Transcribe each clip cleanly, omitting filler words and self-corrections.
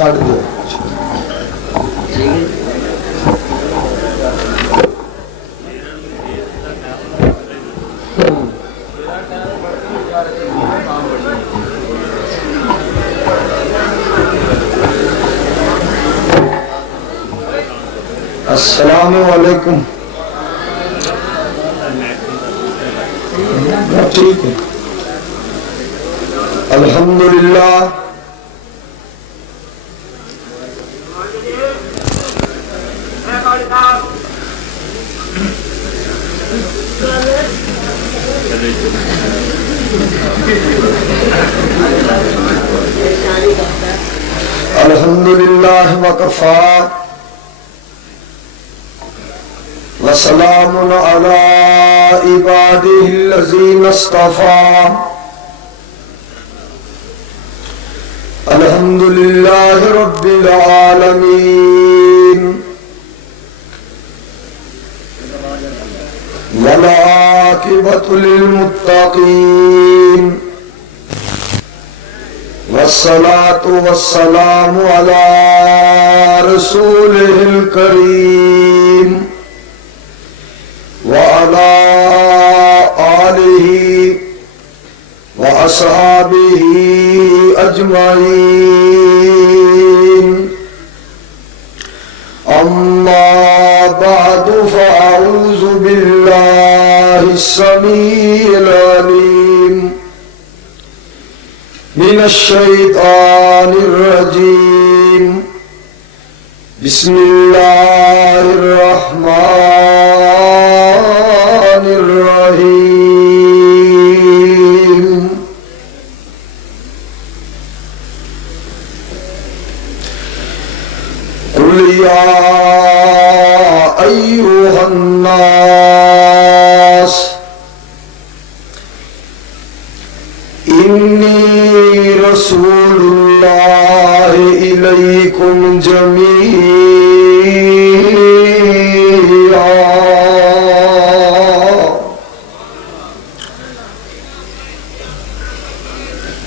چھڑ دو السلام علیکم ٹھیک ہے الحمدللہ الحمدللہ وکفا وسلام علی عباده الذین اصطفى الحمدللہ رب العالمین والعاقبۃ للمتقین والصلاة والسلام علی رسولہ الکریم وعلى آلہ وأصحابہ أجمعین أما بعد فأعوذ بالله السميع العليم من الشيطان الرجيم بسم الله الرحمن الرحيم قل يا أيها الناس إني رسول الله إليكم جميعا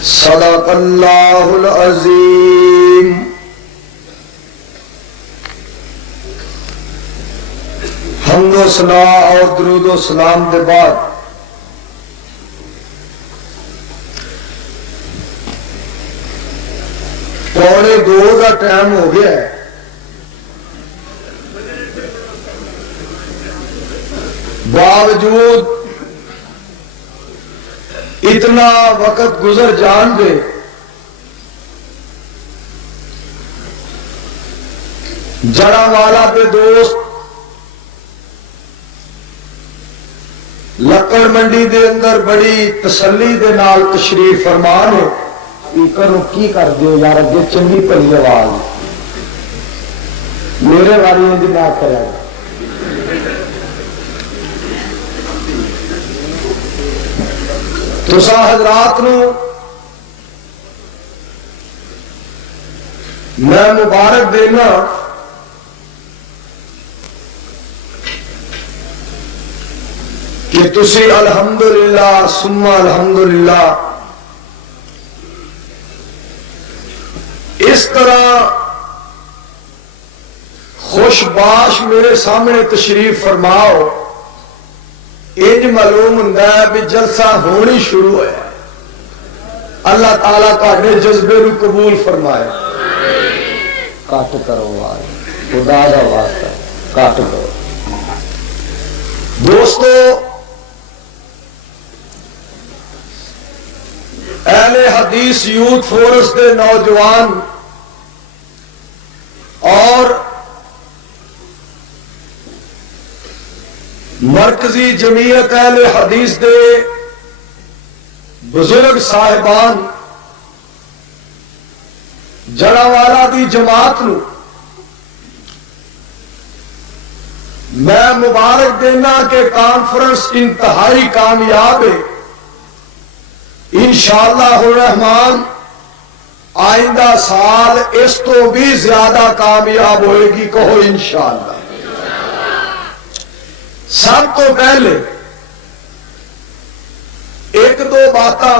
صدق اللہ العظیم. حمد و ثنا اور درود و سلام کے بعد پونے 2 کا ٹائم ہو گیا ہے. باوجود اتنا وقت گزر جان دے جڑا والا پہ دوست لکڑ منڈی دے اندر بڑی تسلی دے نال تشریف فرمان ہو کرو کی کر دیو یار اگے چنگی پلی آواز میرے والی دی نہ کرے. تسا حضرات نو میں مبارک دینا کہ تسی الحمدللہ ثم الحمدللہ اس طرح خوش باش میرے سامنے تشریف فرماؤ انج معلوم ہوتا ہے بھی جلسہ ہونی شروع ہے. اللہ تعالیٰ تہاڈے جذبے نو قبول فرمائے. کٹ کرو خدا دا واسطہ کٹ کرو. دوستو اہل حدیث یوتھ فورس کے نوجوان اور مرکزی جمعیت اہل حدیث دے بزرگ صاحبان جڑاوالا دی جماعت نو میں مبارک دینا کہ کانفرنس انتہائی کامیاب ہے. انشاءاللہ الرحمن آئندہ سال اس تو بھی زیادہ کامیاب ہوئے گی. کہو انشاءاللہ. سب تو پہلے ایک دو باتاں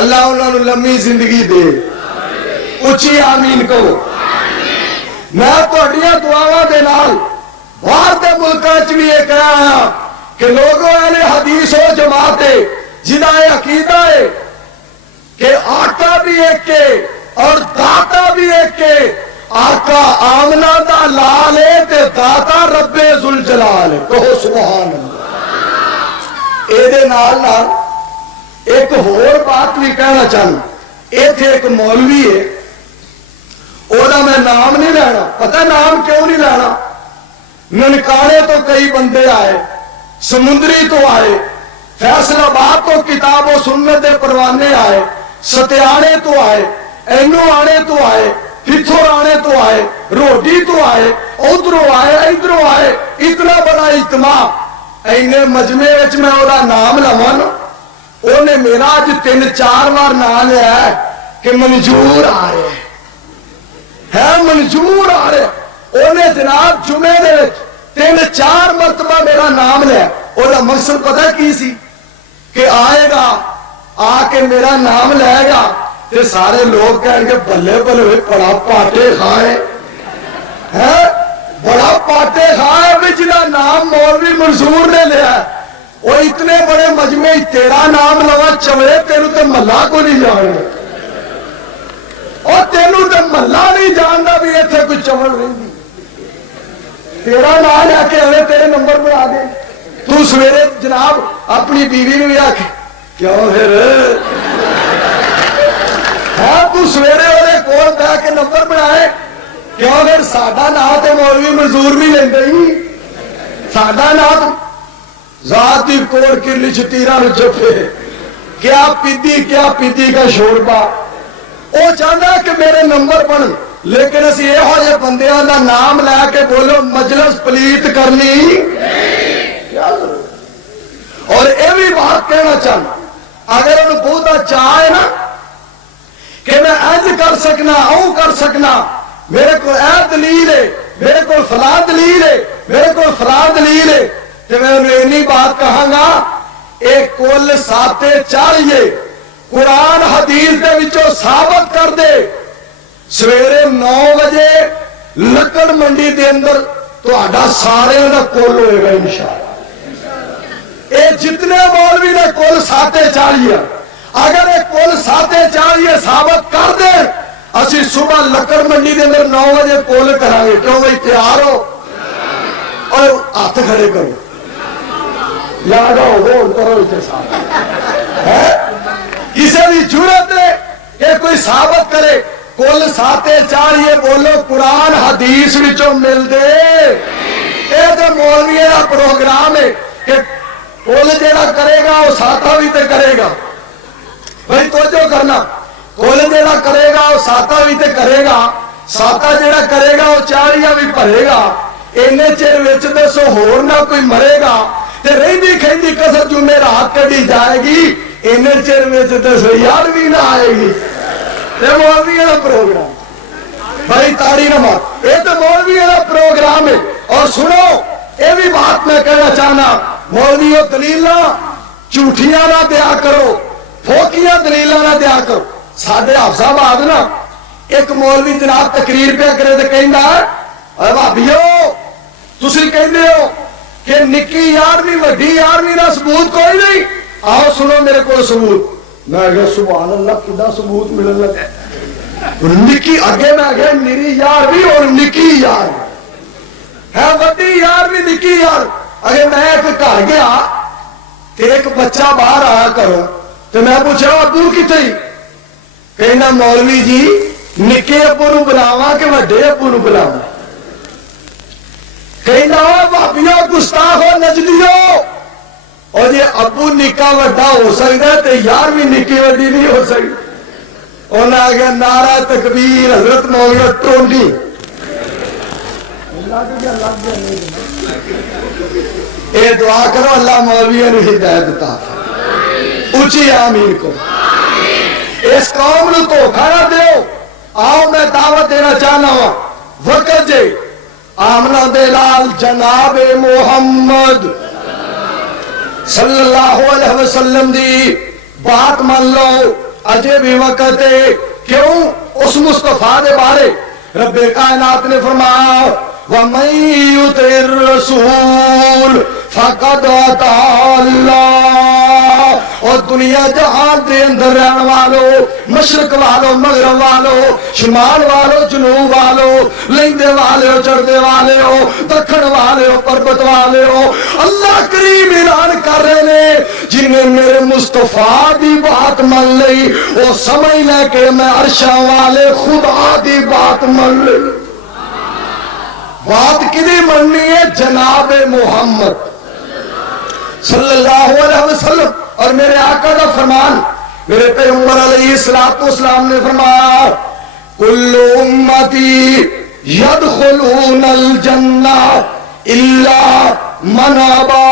اللہ انہوں نے لمبی زندگی دے. اچھی آمین کہو. میں تہاڈیاں دعاواں دے نال باہر دے ملکاں وچ بھی یہ کہہ آیا کہ لوگوں اہل حدیث و جماعت جنہاں یہ عقیدہ ہے کہ آقا بھی ایک کے اور داتا بھی ایک کے. آقا آمنہ دا لال ہے تے داتا رب ذوالجلال ہے. کہو سبحان اللہ. اے دے نال نال ایک اور بات بھی کہنا چاہنا. ایتھے ایک مولوی ہے, اوہدا میں نام نہیں لینا. پتہ نام کیوں نہیں لینا؟ ننکانے تو کئی بندے آئے, سمندری تو آئے, فیصل آباد تو کتاب و سنت دے پروانے آئے, ستیانے تو آئے, اینو آنے تو آئے, پتھر آنے تو آئے, روڈی تو آئے, ادھروں آئے, ادھروں آئے. اتنا بڑا اجتماع اینے مجمع وچ میں اوہدا نام لواں نا, اونے میرا اج 3-4 بار نام لیا ہے کہ منظور آ رہے ہے, منظور آ رہے. اونے جناب جمعے دے وچ 3-4 مرتبہ میرا نام لیا. اوہدا مقصد پتہ کی سی کہ آئے گا, آ کے میرا نام لے گا تے سارے لوگ کہیں گے بلے بلے بڑا پاٹے کھائے ہے, بڑا پاٹے کھائے بھی جنہاں نام مولوی منصور نے لیا ہے. وہ اتنے بڑے مجمع تیرا نام لوا چوڑے, تینوں تے محلہ کو نہیں جاندا, اور تینوں تے محلہ نہیں جاندا بھی ایتھے کوئی چوڑ رہندی. تیرا نام لے کے ہمیں تیرے نمبر بنا دے. تو سویرے جناب اپنی بیوی نے بھی آکھے کیوں پھر ہے, تو سویرے والے کول بہ کے نمبر بنائے کیوں پھر ساڈا نام تے مولوی منظور بھی لیندے ہی. ساڈا نام ذاتی کوڑ کرلی چھتیرا نو چپے, کیا پیتی کا شوربا. وہ چاہتا کہ میرے نمبر بن, لیکن اسی یہ ہو جائے بندیاں دا نام لے کے بولو مجلس پلیت کرنی. اور یہ بھی بات کہنا چاہنا, اگر انہوں بہتا چاہے نا کہ میں انج کر سکنا, او کر سکنا, میرے کو اے دلیل ہے, میرے کو فلاں دلیل ہے, میرے کو فلاں دلیل ہے, تو میں انہوں اینی بات کہاں گا, ایک کل ساتے چاہیے قرآن حدیث دے وچوں ثابت کر دے. سویرے 9 بجے لکڑ منڈی دے اندر تو آڈا سارے دا کل ہوئے گا انشاءاللہ. اے جتنے مولوی نے کل ساتے چاہیے, اگر ایک کل ساتے چاہیے ثابت کر دے, اسی صبح لکڑ منڈی دے اندر 9 بجے کل کرانگے. کیوں بھئی تیار ہو؟ اور ہاتھ کھڑے کرو, یاد ہو بول کرو اسے ساتھ. کسی بھی جرت ہے کہ کوئی ثابت کرے کل ساتے چاہیے, بولو قرآن حدیث وچوں مل دے. اے تے مولوی دا پروگرام ہے کہ کل جیڑا کرے گا وہ ساتا بھی تے کرے گا. بھائی توجہ کرنا, کل جیڑا کرے گا وہ ساتا بھی تے کرے گا, ساتا جیڑا کرے گا وہ چاڑیاں بھی بھرے گا. اینے چیر وچ دسو ہور نہ کوئی مرے گا تے رہندی کھیندی کسر جمعرات کڈی جائے گی. اینے چیر وچ دسو یار بھی نہ آئے گی. تے مولوی دا پروگرام بھائی تاڑی نہ مار, یہ تو مولوی دا پروگرام ہے. اور سنو یہ بھی بات میں کہنا چاہنا, مولویوں دلیلاں جھوٹیاں نہ دیا کرو, پھوکیاں دلیلاں نہ دیا کرو. ساڈے حافظ آباد نا ایک مولوی جناب تقریر پہ کرے تے کہندا اے بھابیو تسی کہندے ہو کہ نکی یارویں وڈی یارویں دا ثبوت کوئی نہیں, آؤ سنو میرے کو ثبوت. میں کہا سبحان اللہ کدا ثبوت ملن لگا. نکی اگے میں کہا میری یارویں اور نکی یار ہے, وڈی یارویں نکی یار. اگر میں ایک گھر گیا تے ایک بچہ باہر آیا کرو تو میں پوچھا ابو کتنے, کہنا مولوی جی نکے ابو نو بلاواں کہ وڈے ابو نو بلاواں. کہنا بھابیو گستاخو نجدیو, اور یہ ابو نکا وڈا ہو سکتا ہے تے یارویں نکی وڈی نہیں ہو سکتی. انہیں آگیا نعرہ تکبیر حضرت مولوی ٹونڈی. اے دعا کرو اللہ مولویوں نے ہدایت عطا فرمائے. اونچی آمین کو. اس قوم نو دھوکا نہ دیو. آؤ میں دعوت دینا چاہنا ہوں, وقت جے آمنہ دے لال جناب محمد صلی اللہ علیہ وسلم دی بات مان لو, اجے بھی وقت ہے. کیوں؟ اس مصطفیٰ دے بارے رب کائنات نے فرمایا وَمَن يُطِعِ الرَّسُولَ فَقَدْ أَطَاعَ اللَّهَ. اور دنیا جہان دے اندر رہن والو، مشرق والو، مغرب والو، شمال والو، جنوب والو، لیندے والے ہو، چڑھدے والے ہو، دکھن والے ہو، پربت والے ہو، اللہ کریم اعلان کر رہے نے جن نے میرے مصطفیٰ دی بات من لئی وہ سمجھ لے کہ میں عرشاں والے خدا دی بات من لئی. بات کدی مننی ہے؟ جناب محمد صلی اللہ علیہ وسلم. اور میرے آقا کا فرمان، میرے پیغمبر علیہ السلام نے فرمایا کل امتی یدخلون الجنہ الا من ابا.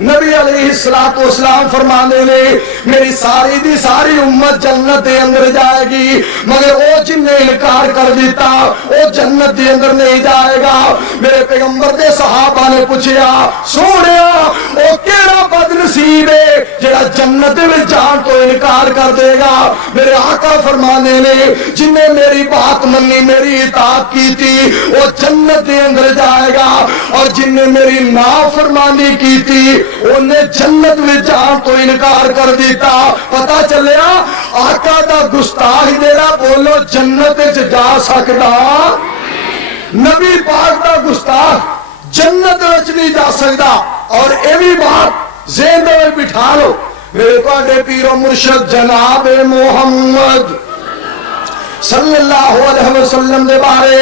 نبی علیہ السلام فرمانے نے میری ساری دی ساری امت جنت دے اندر جائے گی مگر وہ جن نے انکار کر دیتا وہ جنت دے اندر نہیں جائے گا. میرے پیغمبر دے صحابہ نے پوچھیا سونیا وہ کیڑا بد نصیب ہے جڑا جنت میں جان تو انکار کر دے گا؟ میرے آقا فرمانے نے جن نے میری بات منی، میری اطاعت کی تھی وہ جنت دے اندر جائے گا، اور جن نے میری نافرمانی کی تھی انہیں جنت میں جان تو انکار کر دیتا. پتا چلیا آقا دا گستاخ جیڑا بولو جنت جا سکتا، نبی پاک دا گستاخ جنت نہیں جا سکتا. اور یہ بھی بات ذہن میں بٹھا لو میرے تواڈے پیر و مرشد جناب محمد صلی اللہ علیہ وسلم دے بارے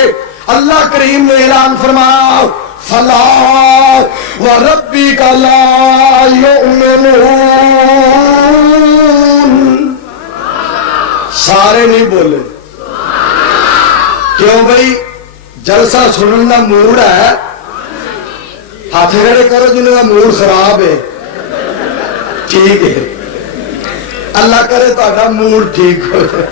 اللہ کریم نے اعلان فرمایا فلا وربک لا یؤمنون. سارے نہیں بولے. کیوں بھائی؟ جلسہ سنن کا موڈ ہے، ہاتھ کھڑے کرو جنہوں کا موڈ خراب ہے. ٹھیک ہے، اللہ کرے تہاڈا موڈ ٹھیک ہو جائے.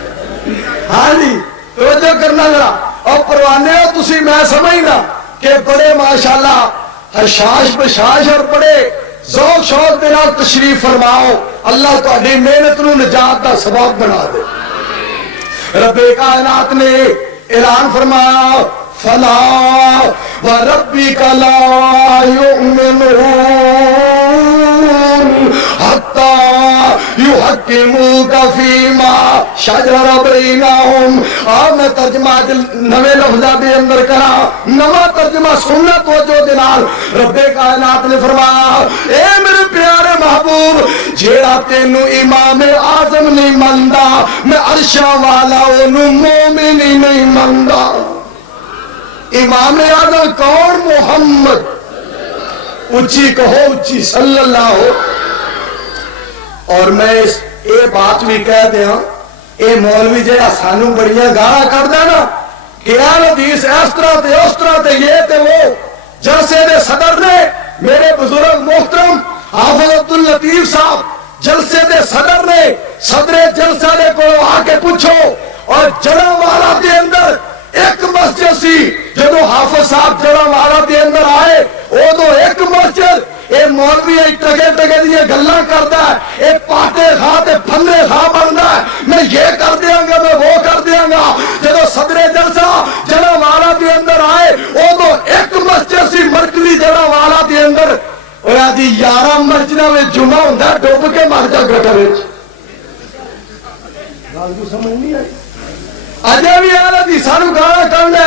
ہاں جی توجہ کرنا ذرا. اور پروانے ہو تسی، میں سمجھنا کہ بڑے ماشاءاللہ حشاش بشاش اور بڑے ذوق شوق دے نال تشریف فرماؤ. اللہ تہاڈی محنت نو نجات دا سبب بنا دے. رب کائنات نے اعلان فرمایا فلا وربک لا یؤمنون حتی یحکموک فیما شجر بینہم. میں ترجمہ نوے لفظہ دے اندر کرا، نواں ترجمہ سننا توجہ دے نال. رب کائنات نے فرمایا اے میرے پیارے محبوب جیڑا تینو امام اعظم نہیں مندا میں عرشاں والا اونوں مومن ہی نہیں مندا. امام اعظم کون؟ محمد. اچھی کہو اچھی صلی اللہ ہو. اور میں یہ بات بھی کہہ دیا اے مولوی جہاں سانو بڑیاں گالاں کردا نا کہ اہل حدیث اس طرح تے اس طرح تے یہ تے وہ، جلسے دے صدر نے میرے بزرگ محترم حافظ عبداللطیف صاحب جلسے دے صدر نے صدر جلسہ دے کو آ کے پوچھو. اور جڑاوالا دے اندر ایک مسجد سی جدو حافظ صاحب جڑاوالا دے اندر آئے ادو ایک مسجد. اے مولوی ٹگے ٹگے دیا گلاں کردا ہے، اے پاٹے خواہ تے پھنے خواہ بندا ہے، میں یہ کر دیاں گا میں وہ کر دیاں گا. جدو صدر جلسہ جڑاوالا دے اندر آئے ادو ایک مسجد سی مرکزی جڑاوالا دے اندر. اور جی 11 مسجداں میں جمعہ ہوندا ہے ڈوب کے مر جا گٹر وچ. گل دی سمجھ نہیں آئی. اجے بھی اہل حدیثاں نوں گالاں کرنا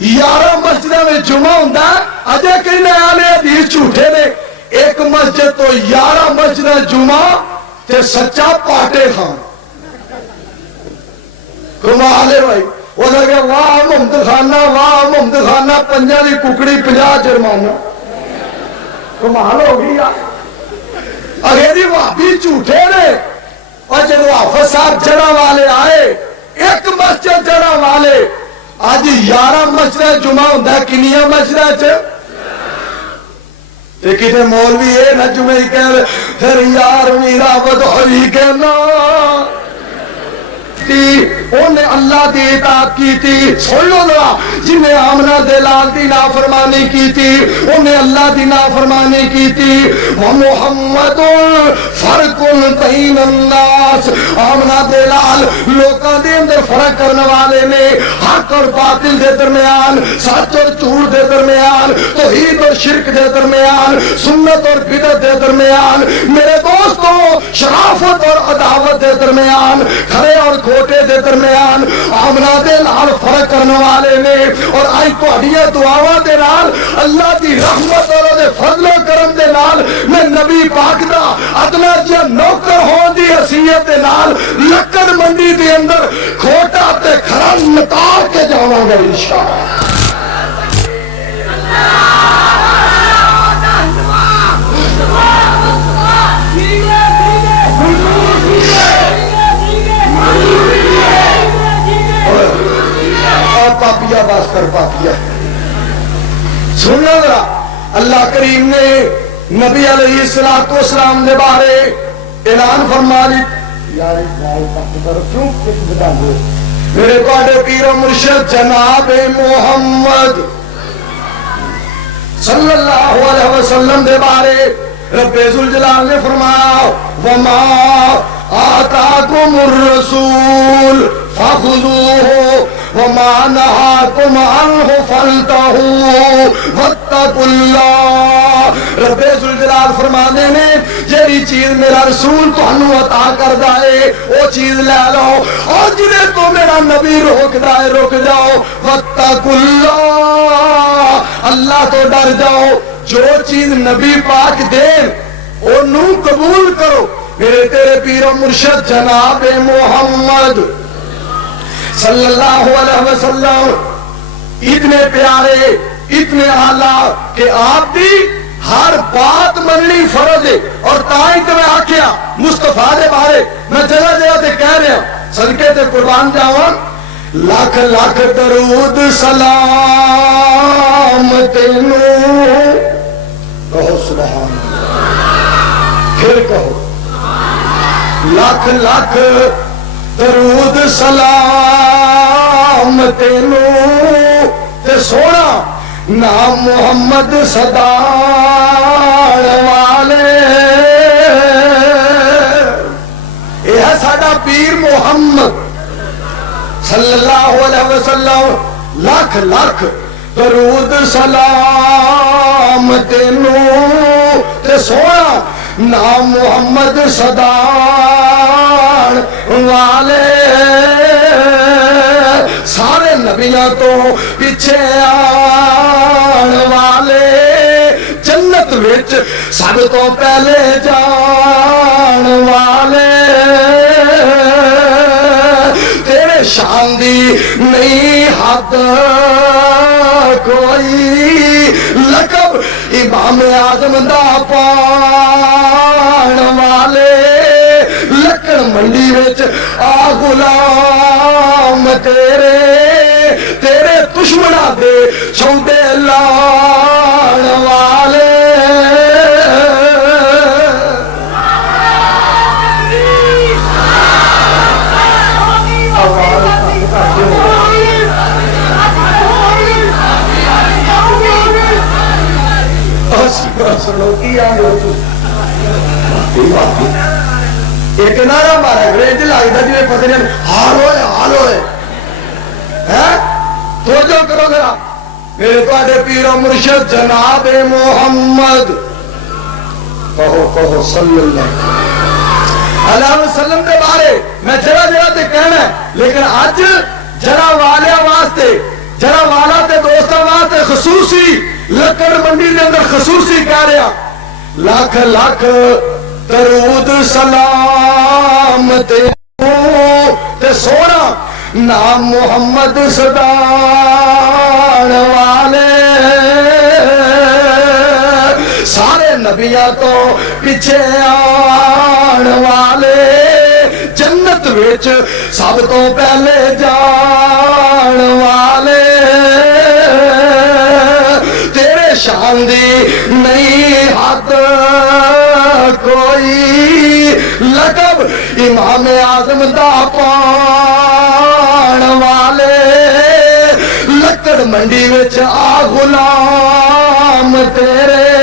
11 مسجداں میں جمعہ ہوندا ہے، اجے کہنا اہل حدیث جھوٹے نے. ایک مسجد تو 11 مسجد جمعہ تے سچا پاٹے خان. کمال ہے بھائی. وہ لگے واہ محمد خانہ، واہ محمد خانہ، 5 دی ککڑی 50 جرمانہ. کمال ہو گئی یار. انگریزی وہابی جھوٹے نے. اور جب حافظ صاحب جڑا والے آئے ایک مسجد جڑا والے آج 11 مسجد جمعہ ہوتا ہے. کنیاں مسجد کتنے مولوی یہ نہ جمعے کہہ پھر یار میرا بدہری کہنا انہیں اللہ دی اطاعت کی تھی. سن لو ذرا, جنہیں آمنہ دے لال دی نافرمانی کی تھی انہیں اللہ دی نافرمانی کی تھی. ومحمد فرق بین الناس, آمنہ دے لال لوکاں دے اندر فرق کرنے والے نے, حق اور باطل دے درمیان, سچ اور جھوٹ دے درمیان, توحید اور شرک دے درمیان, سنت اور بدعت دے درمیان, میرے دوستو شرافت اور عداوت دے درمیان, کھرے اور کھوٹے دے درمیان آمنہ دے لال فرق کرنے والے نے. اور آئی تہاڈیاں دعاواں دے نال اللہ دی رحمت اور دے فضل و کرم دے نال میں نبی پاک دا ادنا جہا نوکر ہون دی حیثیت دے نال لکڑ منڈی دے اندر کھوٹا تے کھرا نتار کے جاواں گا انشاءاللہ. پاپیا باس کر پاپیا سننا ذرا, اللہ کریم نے نبی علیہ الصلوۃ والسلام کے بارے اعلان فرما دی. میرے تواڈے پیر و مرشد جناب محمد صلی اللہ علیہ وسلم کے بارے رب ذوالجلال نے فرمایا وما آتاکم الرسول فخذوه وما نهاكم عنه فانتهوا واتقوا اللہ. رب ذوالجلال فرمانے نے جیڑی چیز میرا رسول تانوں عطا کردا ہے وہ چیز لے لو, اور جنہیں تو میرا نبی روکدا ہے رک جاؤ. واتقوا اللہ, اللہ تو ڈر جاؤ. جو چیز نبی پاک دین انہوں قبول کرو. میرے تیرے پیر و مرشد جناب محمد صلی اللہ علیہ وسلم اتنے پیارے اتنے اعلیٰ کہ آپ دی ہر بات مننی فرض ہے. اور تائیں کہ میں آکھیا مصطفیٰ دے بارے میں جگہ جگہ تے کہہ رہا صدقے تے قربان جاواں لاکھ لاکھ درود سلام تینوں, کہو سبحان اللہ, پھر کہو لاکھ لاکھ درود سلام تینوں تے سونا نام محمد صداڑ والے. یہ ہے ساڈا پیر محمد صلی اللہ علیہ وسلم. لاکھ لاکھ درود سلام تینوں تے سونا نام محمد صداڑ والے. سارے نبیاں تو پیچھے آن والے, جنت وچ سب تو پہلے جان والے. تیرے شان دی نہیں حد کوئی, لقب امام اعظم دا پان والے. لکڑ منڈی وچ آ غلام تیرے تیرے دشمنا دے سودے لان والے. ایک نعرہ مارا انگریز لگتا جی پتہ نہیں حال ہوئے حال ہوئے توجہ کرو ذرا. میرے تواڈے پیر و مرشد جناب محمد کہو کہو صلی اللہ علیہ وسلم کے بارے میں جگہ جگہ تے کہنا ہے, لیکن اج جڑا والیا واسطے جڑا والا تے دوستاں واسطے خصوصی لکڑ منڈی دے اندر خصوصی کہہ رہا لاکھ لاکھ درود سلام تینوں تے سونا نام محمد صداڑ والے. سارے نبیاں تو پیچھے آن والے, جنت وچ سب تو پہلے جان والے. تیرے شان دی نہیں حد کوئی, لقب امام اعظم دا پان منڈی وچ آ غلام تیرے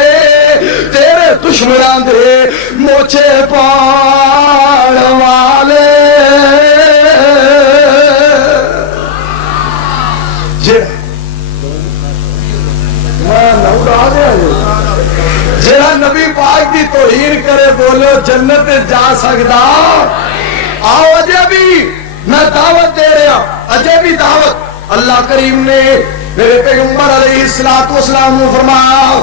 دشمناں دے موچے پاڑ والے جڑا نبی پاک دی توہین کرے بولو جنت جا سکدا آؤ اجے بھی میں دعوت دے رہا اجے بھی دعوت اللہ کریم نے میرے پیغمبر علیہ السلام کو فرمایا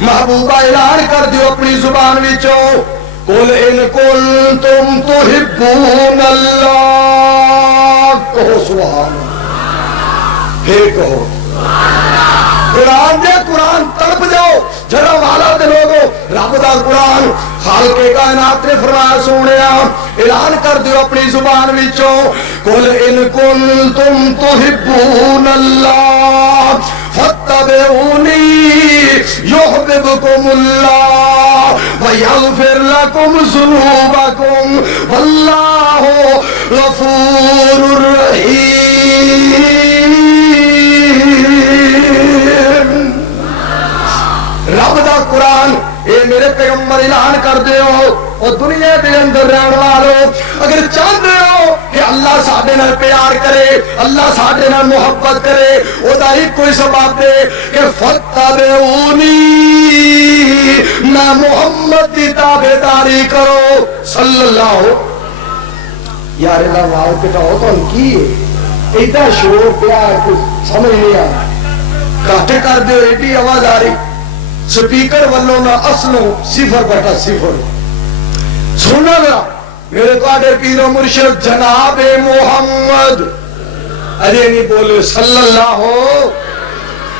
محبوبہ اعلان کر دیو اپنی زبان وچوں قل ان کنتم تحبون اللہ کہو سبحان اللہ پھر کہو قرآن دے قرآن تڑپ جاؤ جڑا والا دے لوگو رب دا قرآن خالق کائنات نے فرمایا سونیا اعلان کر دیو اپنی زبان وچوں قل ان کنتم تحبون اللہ فاتبعونی یحببکم اللہ ویغفر لکم ذنوبکم واللہ غفور رحیم رب دا قرآن اے میرے پیغمبر اعلان کر دیو اور دنیا دے اندر رہن والو اگر چاہتے ہو کہ اللہ ساڈے نال پیار کرے اللہ ساڈے نال محبت کرے او دا ہی کوئی سبب دے کہ فتبعونی میں محمد دی تابعداری کرو صلی اللہ یار اللہ واو کٹاؤ تو ان کی ایڈا شور پیار کچھ سمجھ نہیں آ کٹ کر دیو ایڈی آواز آ رہی سپیکر والوں میں اصلوں 0/0 سننا گا میرے قادر پیر و مرشد جناب محمد اجے نہیں بولے صلی اللہ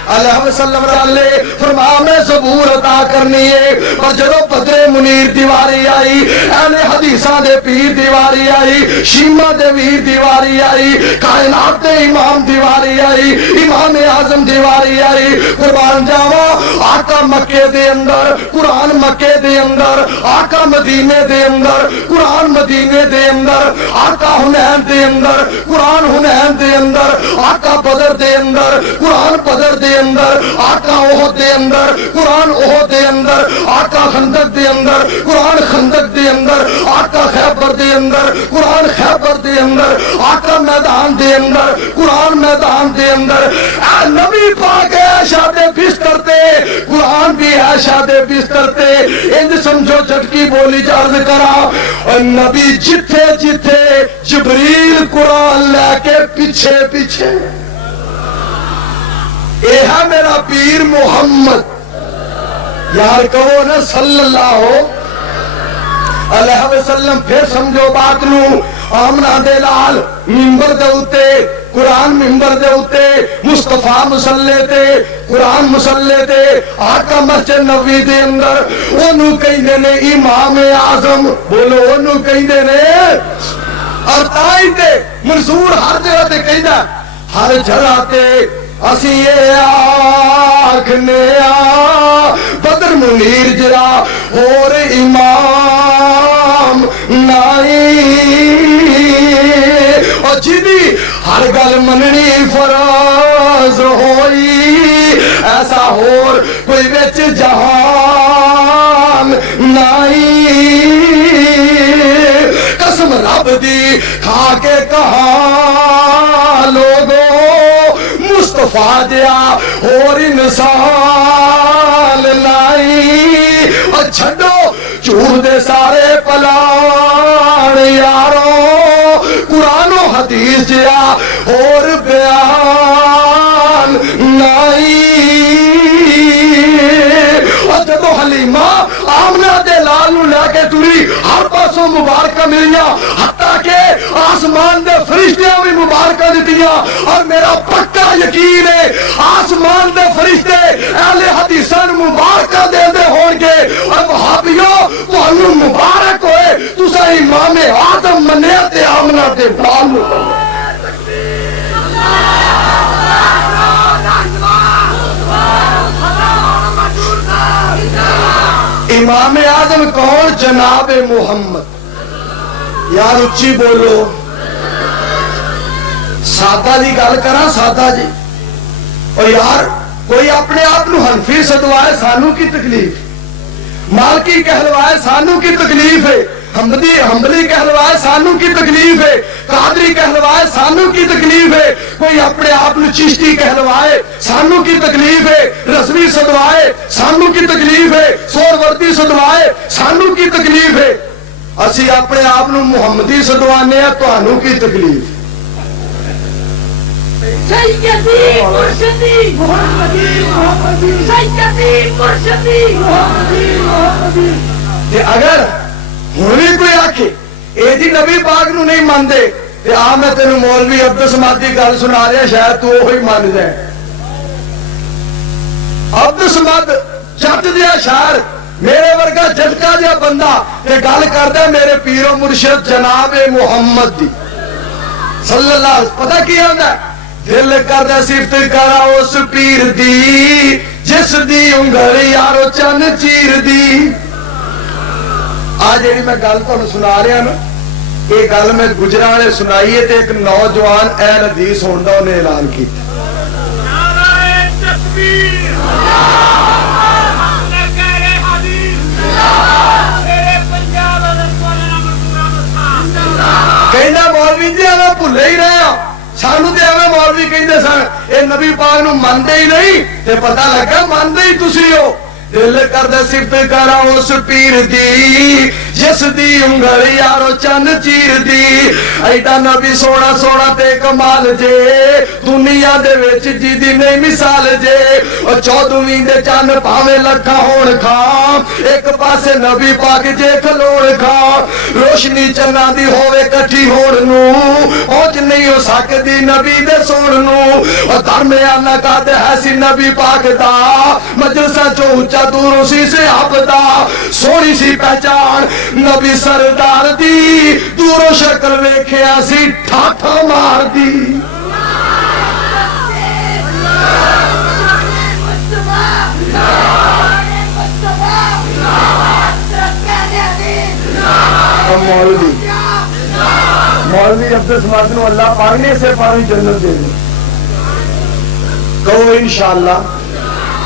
علیہ وسلم علیہ فرمایا میں زبور عطا کرنی ہے اور جدو بدر منیر دیواری آئی اہل حدیثاں دے پیر دیواری آئی شیمہ دے ویر دیواری آئی کائنات دے امام دیواری آئی امام اعظم دیواری آئی قربان جاوا آقا مکے دے اندر قرآن مکے دے اندر آقا مدینے دے اندر قرآن مدینے دے اندر آقا حنین دے اندر قرآن حنین دے اندر آقا بدر دے اندر قرآن بدر دے اندر آقا احد دے اندر قرآن احد دے اندر آقا خندق دے اندر قرآن خندق دے اندر آقا خیبر دے اندر قرآن خیبر دے اندر آقا میدان دے اندر قرآن میدان دے اندر اے نبی پاک عائشہ دے بستر تے قرآن بھی عائشہ دے بستر تے انج سمجھو جھٹکی بولی جارز کرا اور نبی جتھے جتھے جبریل قرآن لے کے پیچھے پیچھے اے ہے میرا پیر محمد یار کہو نا صلی اللہ علیہ وسلم پھر سمجھو بات نو آمنہ دے لال منبر دے اتے قرآن منبر دے اتے مصطفیٰ مسلح تے قرآن مسلح تے آقا مسجد نبوی دے اندر انہوں کہیں دینے امام اعظم بولو انہوں کہیں دینے اور تائی تے منصور ہر جگہ تے کہیں دا ہر جگہ تے اسی یہ آکھنے بدر منیر جرا اور امام نائی اور جدی ہر گل مننی فرض ہوئی ایسا اور کوئی وچ جہان نائی قسم رب دی کھا کے کہا لوگوں مصطفیٰ دیا اور انسان لائی اور چھڑو چور دے سارے پلان یاروں قرآن و حدیث دیا اور بیان لائی اور جب حلیمہ آمنہ دے لالو لے کے ٹوری ہر پاسوں مبارکہ ملیا حتیٰ کہ آسمان دے فرشتے بھی مبارکہ دیتیا اور میرا پکا یقین ہے آسمان دے فرشتے اہل حدیثان مبارکہ دے دے ہونگے اور وہابیوں تو انہوں مبارک ہوئے تو سا امام اعظم منیت آمنہ دے لالو امام اعظم کون جناب محمد یار اچھی بولو سادہ دی گل کرا سادہ جی اور یار کوئی اپنے آپ نو حنفی سدوائے سانو کی تکلیف, مالکی کہلوائے سانو کی تکلیف ہے, حنبلی کہلوائے سانو کی تکلیف ہے, قادری کہلوائے سانو کی تکلیف ہے, کوئی اپنے آپ نو چشتی کہلوائے سانو کی تکلیف ہے, رضوی سدوائے سانو کی تکلیف ہے, سہروردی سدوائے سانو کی تکلیف ہے, اسی اپنے آپ نو محمدی سدوانے ہیں تانوں کی تکلیف. سیدی مرشدی محمدی محمدی سیدی مرشدی محمدی محمدی. اگر ہوں بھی کوئی آکھے اے جی نبی پاک نو نہیں مانتے تے آ میں تینوں مولوی عبدالصمد دی گل سنا رہا شاید تو وہی مان جائے. عبدالصمد جٹ دیا شاعر میرے ورگا جھٹکا جہا بندہ تے گل کردا میرے پیر و مرشد جناب محمد دی صلی اللہ علیہ وسلم. پتہ کی آندا دل کردا صفت کرا اس پیر دی جس دی انگل یارو چن چیر دی. آج جی میں گل تمہیں سنا رہا نا یہ گل میں گجرالے سنائی ہے تے ایک نوجوان اہل حدیث ہوندا انہیں اعلان کیتا. نعرہ تکبیر کہنا مولوی جی ہمیں بھلے ہی رہے ہاں سانو تے ایویں مولوی کہندے سن اے نبی پاک نو منتے ہی نہیں تے پتہ لگا منتے ہی تسی ہو. دل کردا صفت کرا اس پیر دی جس دی انگل یارو چن چیر دی. ایڈا نبی سونا سونا تے کمال جے دنیا دے وچ جی دی نہیں مثال جے. او 14ویں دے چن پاویں لکھاں ہون کھا ایک پاسے نبی پاک جے کھلوڑ کھا. روشنی چنا دی ہوے کٹھی ہون نو پہنچ نہیں ہو سکدی نبی دے سون نو. او درمیان کا تے ہے سی نبی پاک دا مجلساں چوں اونچا دوروں سی سے آبدا سونی سی پہچان نبی سردار دی دوروں شکل ویکھیا سی ٹھاٹھا مار دی. مولوی عبدالصمد نو اللہ پاک نے سے پاری جنت دے دی. کہو انشاءاللہ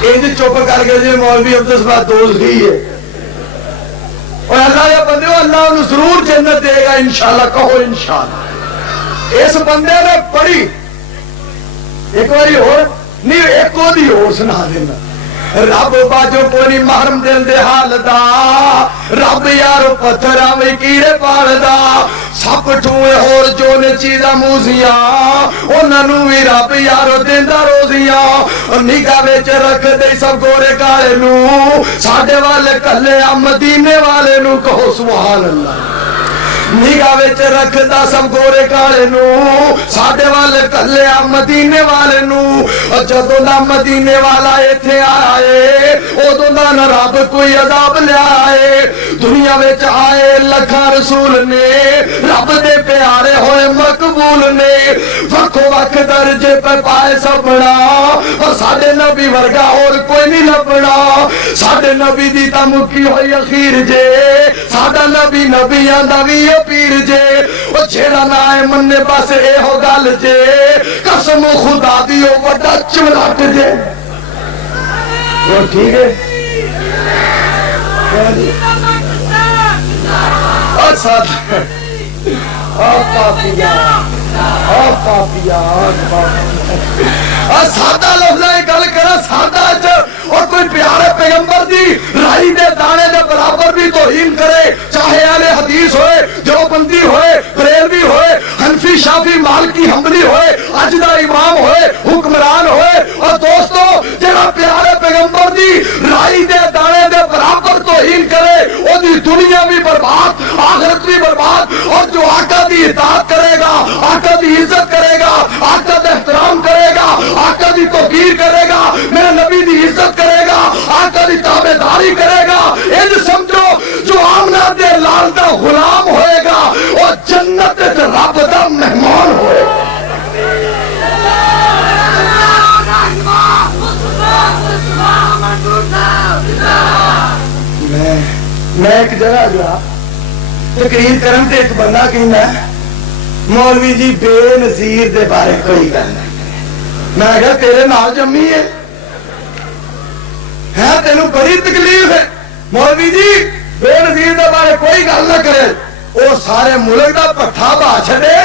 انج چپ کر کے جی مولوی عبدالصمد دوزخی ہے اور اللہ یا بندے اللہ انہوں ضرور جنت دے گا انشاءاللہ. کہو انشاءاللہ. اس بندے نے پڑھی ایک باری اور نہیں ایک دی اور سنا دینا. رب باجو کوئی محرم دل دے حال دا رب یارو پتھر آویں کیڑے پال دا سپ ٹھوئے ہور جو نے چیزاں موزیاں انہاں نوں وی رب یارو دیندا روزیاں. نگاہ وچ رکھ دے سب گورے کالے نوں ساڈے والے کلے مدینے والے نوں کہو سبحان اللہ. نگاہ وچ رکھدا سب گورے کالے نوں ساڈے والے کلے مدینے والے نوں. جدوں دا مدینے والا ایتھے آئے اودوں دا نہ رب کوئی عذاب لے آئے. دنیا وچ آئے لکھاں رسول نے رب دے پیارے ہوئے مقبول نے وکھو وکھ درجے پہ پائے سبنا اور ساڈے نبی ورگا اور کوئی نہیں لبنا. ساڈے نبی دی تا مکی ہوئی اخیر جے ساڈا نبی نبیاں دا وی پیر جے. او جیڑا نہ ہے مننے پاس اے ہو گل جے قسم خدا دی او بڑا چملاٹ جے. وہ ٹھیک ہے اور ساتھ سادہ لفظ گل کرا سادہ اور کوئی پیارے پیغمبر دی رائی دے دانے دے برابر بھی توہین کرے چاہے اہل حدیث ہوئے دیوبندی ہوئے بریلوی ہوئے حنفی شافی مالکی حنبلی ہوئے اج دا امام ہوئے حکمران ہوئے. اور دوستو جڑا پیارے پیغمبر دی رائی دے دانے دے برابر توہین کرے او دی دنیا بھی برباد آخرت بھی برباد. اور جو آقا دی اطاعت کرے گا آقا دی عزت کرے گا آقا دا احترام کرے گا آقا دی توقیر کرے گا میرے نبی دی عزت کرے گا آقا دی تابعداری کرے گا انج سمجھو جو آمنہ دے لال دا غلام ہوئے گا اور جنت تے رب دا مہمان ہوئے گا. میں ایک جگہ گیا تقریر کرن تے ایک بندہ کہندا مولوی جی بے نظیر دے بارے کوئی گل نہیں. میں کہا تیرے نال جمی ہے تینوں بڑی تکلیف ہے مولوی جی بے نظیر دے بارے کوئی گل نہ کرے وہ سارے ملک دا پٹھا با چھڑے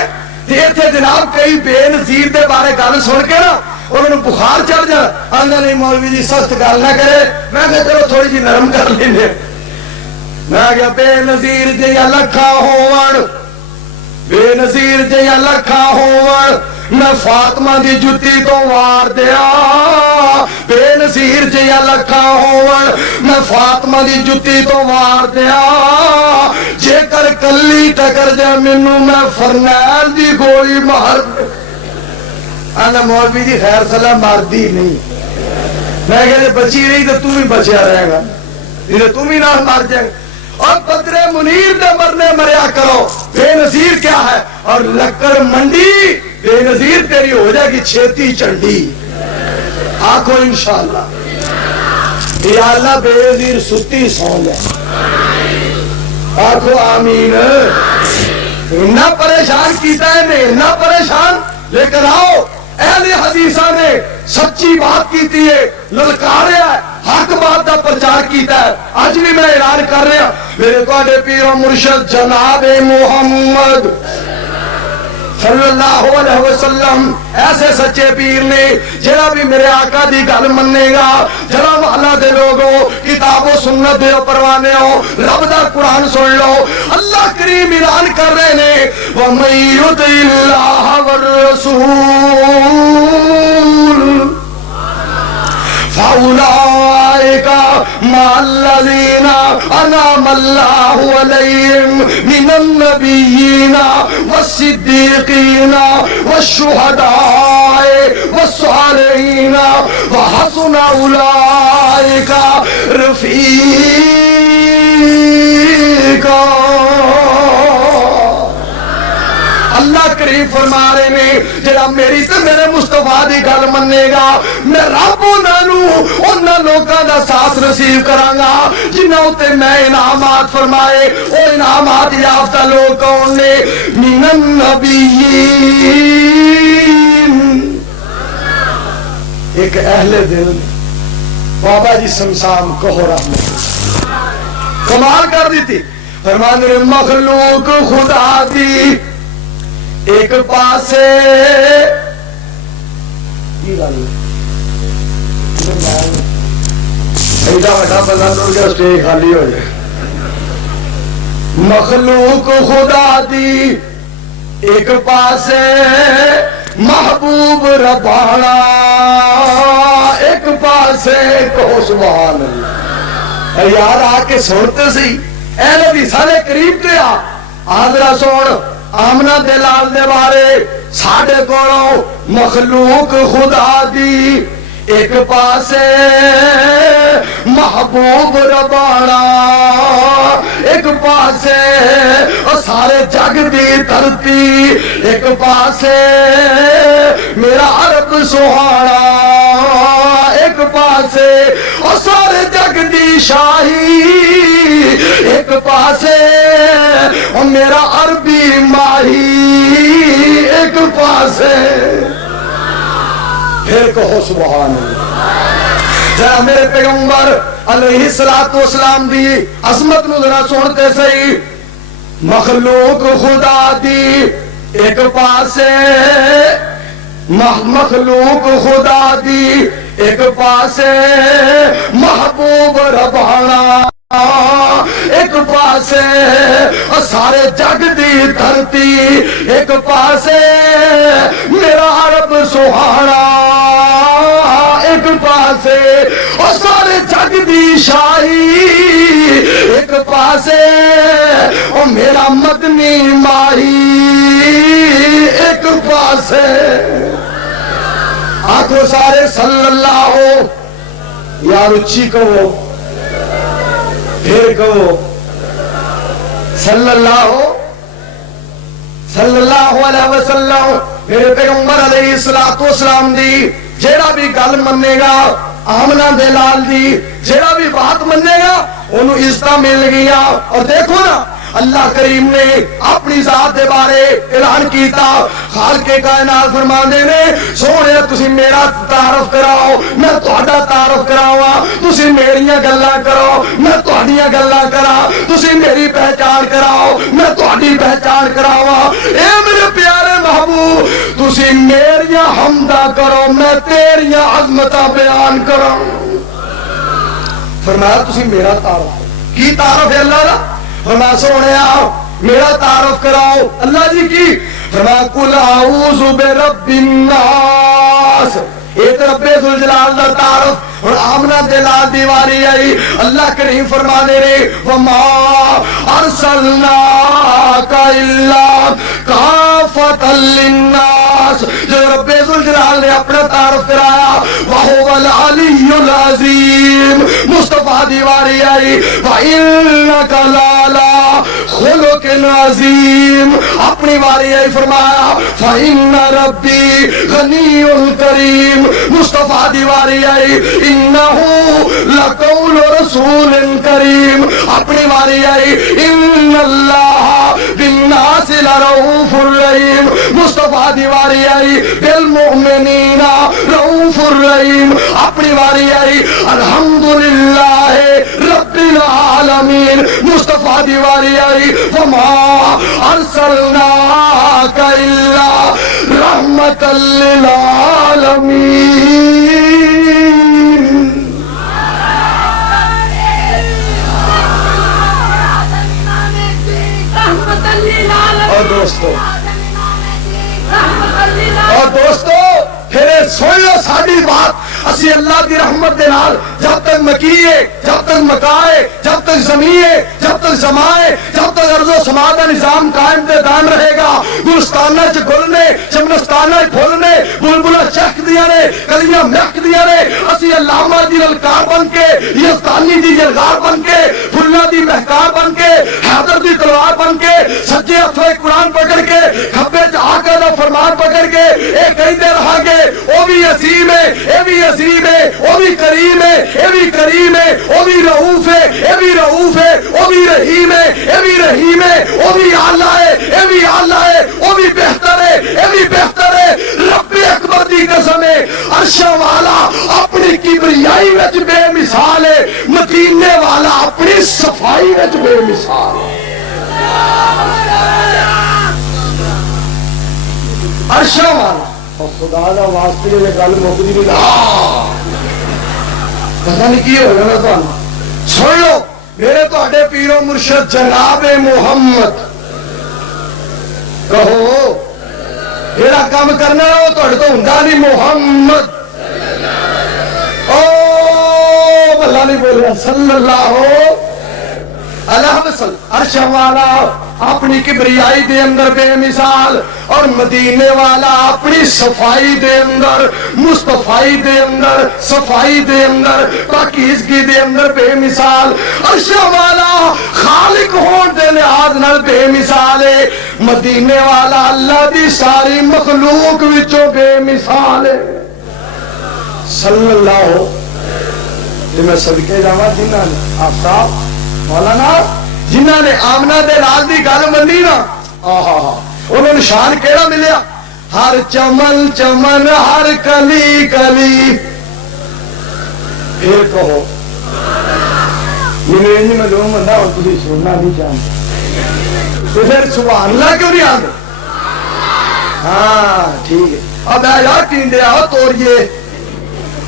تے جناب کئی بے نظیر دے بارے گل سن کے نا انہوں بخار چڑھ جا آندا نہیں مولوی جی سخت گل نہ کرے میں کہا چلو تھوڑی جی نرم کر لینے میں کہا بے نظیر جیاں لکھا ہون بے نظیر جیاں لکھا ہون میں فاطمہ دی جتی تو وار دیا بے نظیر جیاں لکھا ہون میں فاطمہ دی جتی تو وار دیا جے کر کلی ٹکر جائے مینوں میں فرنیل دی گولی مار دیا آنا مولوی جی خیر صلاح ماردی نہیں میں کہتے بچی نہیں تو تم ہی بچیا رہے گا نہیں تم ہی نہ مار جائے گا اور بدر منیر دے مرنے مریا کرو بے نظیر کیا ہے اور لکڑ منڈی بے نظیر تیری ہو جائے گی چھیتی چنڈی آنکھو انشاءاللہ یا اللہ بے نظیر ستی سون جائے آنکھو آمین نہ پریشان کیتا ہے نہیں نہ پریشان لیکن آؤ اہل حدیثہ نے سچی بات کیتی ہے للکاریا ہے حق بات دا پرچار کیتا ہے آج بھی میں اعلان کر رہا میرے تواڈے پیر و مرشد جناب محمد صلی اللہ علیہ وسلم ایسے سچے پیر نے جڑا بھی میرے آقا دی گل منے گا جڑا والا دے لوگوں کتاب و سنت دے پروانے ہو رب دا قرآن سن لو اللہ کریم اعلان کر رہے نے وَمَن يُطِعِ اللَّهَ وَالرَّسُولَ فَأُولَئِكَ مَعَ الَّذِينَ أَنْعَمَ اللَّهُ عَلَيْهِمْ مِنَ النَّبِيِّينَ وَالصِّدِّيقِينَ وَالشُّهَدَاءِ وَالصَّالِحِينَ وَحَسُنَ أُولَئِكَ رفیقا اللہ کریم فرما رہے نے جڑا میری تے میرے مصطفیٰ دی گل منے گا میں رب انہاں لوکاں دا ساتھ نصیب کراں گا جنہاں تے میں انعامات فرمائے او انعامات یافتہ لوگ کون نے من النبیین ایک اہل دل بابا جی سمسام کہو رحمت کمال کر دی تھی فرمانے مخلوق خدا دی ایک پاسے ایڈا وڈا بندہ ٹر گیا اسٹیج خالی ہو جائے مخلوق خدا دی ایک پاسے محبوب ربانا ایک پاسے کو سبحان اللہ یار آ کے سنتے سی اہل حدیثاں دے قریب تے آدرا سن آمنہ دلال دے بارے ساڑھے کولوں مخلوق خدا دی ایک پاسے محبوب ربانا ایک پاسے سارے جگ دی دھرتی ایک پاسے میرا عرب سہانا ایک پاسے سارے جگ دی شاہی ایک پاسے میرا عربی ماہی ایک پاسے پھر کہو سبحان اللہ ذرا میرے پیغمبر علیہ السلام دی عظمت نو ذرا سنتے صحیح مخلوق خدا دی ایک پاسے مخلوق خدا دی ایک پاسے محبوب ربانا ایک پاسے سارے جگ دی دھرتی ایک پاسے میرا عرب سہانا ایک پاسے سارے جگ دی شاہی ایک پاسے میرا مدنی ماہی ایک پاسے آنکھوں سارے صلی اللہ ہو یار اچھی کہو پھر کہو صلی اللہ علیہ وسلم میرے پیغمبر علیہ السلام دی جیڑا بھی گل منے گا آمنہ دلال دی جیڑا بھی بات منے گا انہوں عزتہ مل گیا اور دیکھو نا اللہ کریم نے اپنی ذات دے بارے اعلان کیتا خالق کائنات فرماندے نے سونے تسی میرا تعارف کراؤ میں تہاڈا تعارف کراواں تسی میریاں گلاں کرو میں تہاڈیاں گلاں کراں تسی میری پہچان کراؤ میں تہاڈی پہچان کراواں اے میرے پیارے محبوب تسی میریاں حمداں کرو میں تیریاں عظمتاں بیان کراں فرمایا تسی میرا تعارف کی تعارف ہے اللہ دا فرمایا سونیا میرا تعارف کراؤ اللہ جی کی فرمایا قل اعوذ برب الناس ایک رب ذوالجلال دا تعارف اور آمنہ دلال دیواری آئی اللہ کریم فرما دے رہے وما ارسلناک الا کافۃ للناس جو رب ذوالجلال نے اپنا تعارف کرایا وہو العلی العظیم مصطفیٰ دیواری آئی وَإِنَّكَ لَعَلَىٰ خُلُقٍ عَظِيمٍ اپنی واری آئی فرمایا فَإِنَّ رَبِّي غَنِيٌّ كَرِيمٌ مصطفیٰ دیواری آئی انہو لقول رسول کریم اپنی واری آئی ان اللہ بالناس لرؤوف الرحیم مصطفیٰ دیواری آئی بالمؤمنین رؤوف الرحیم اپنی واری آئی الحمدللہ رب العالمین مصطفیٰ دیواری آئی وما ارسلناک الا رحمت للعالمین اور دوستو پھر سن لو ساری بات اسی اللہ کی رحمت دے نال جب تک مکیے جب تک مکائے جب تک زمیے جب تک زمائے جب تک ارض و سما کا نظام قائم تے دان رہے گا گلستانہ چ گلنے چمنستانہ پھولنے بلبلہ چہک دیا نے کلیاں مہک دیا نے اسی علامہ دی للکار بن کے یزدانی دی یلغار بن کے پھلہ دی مہکار بن کے حیدر دی تلوار بن کے سجے ہتھوں قرآن پکڑ کے کھبے آقا دا فرمان پکڑ کے اے کہندے رہا گے او بھی عظیم ہے اے بھی عظیم ہے او بھی کریم ہے اے بھی کریم ہے او بھی رؤوف ہے اے بھی رؤوف ہے او بھی رحیم ہے اے بھی رحیم ہے او بھی اعلیٰ ہے اے بھی اعلیٰ ہے او بھی بہتر ہے اے بھی بہتر ہے رب اکبر دی قسم ہے عرش والا اپنی کبریائی وچ بے مثال ہے مدینے والا اپنی صفائی وچ بے مثال ہے عرش والا خدا دا واسطے یہ گل مکدی نہیں پتہ نہیں کی ہوگا نا تمہیں سن لو میرے تہاڈے پیر و مرشد جناب محمد کہو جیڑا کام کرنا ہے وہ تہاڈے تو ہوندا نہیں محمد او بھلا نہیں بولیا صلی اللہ علیہ وسلم عرش والا اپنی کبریائی دے اندر بے مثال اور مدینے والا اپنی صفائی دے اندر مصطفائی دے اندر صفائی دے اندر پاکیزگی دے اندر بے مثال عرش والا خالق ہون دے لحاظ نال بے مثال ہے مدینے والا اللہ دی ساری مخلوق وچوں بے مثال ہے صلی اللہ یہ میں صدقے جاواں جنہاں نے آفتاب مولانا جنہاں نے آمنہ دے لال دی گل منی نا انہوں نے شان کیڑا ملیا ہر چمن چمن ہر کلی کلی پھر کہو میرے معلوم ہوتا اور تھی سننا نہیں چاہتے تو پھر سبحان اللہ کیوں نہیں آتے ہاں ٹھیک ہے اب یار ٹینڈے آؤ توڑیے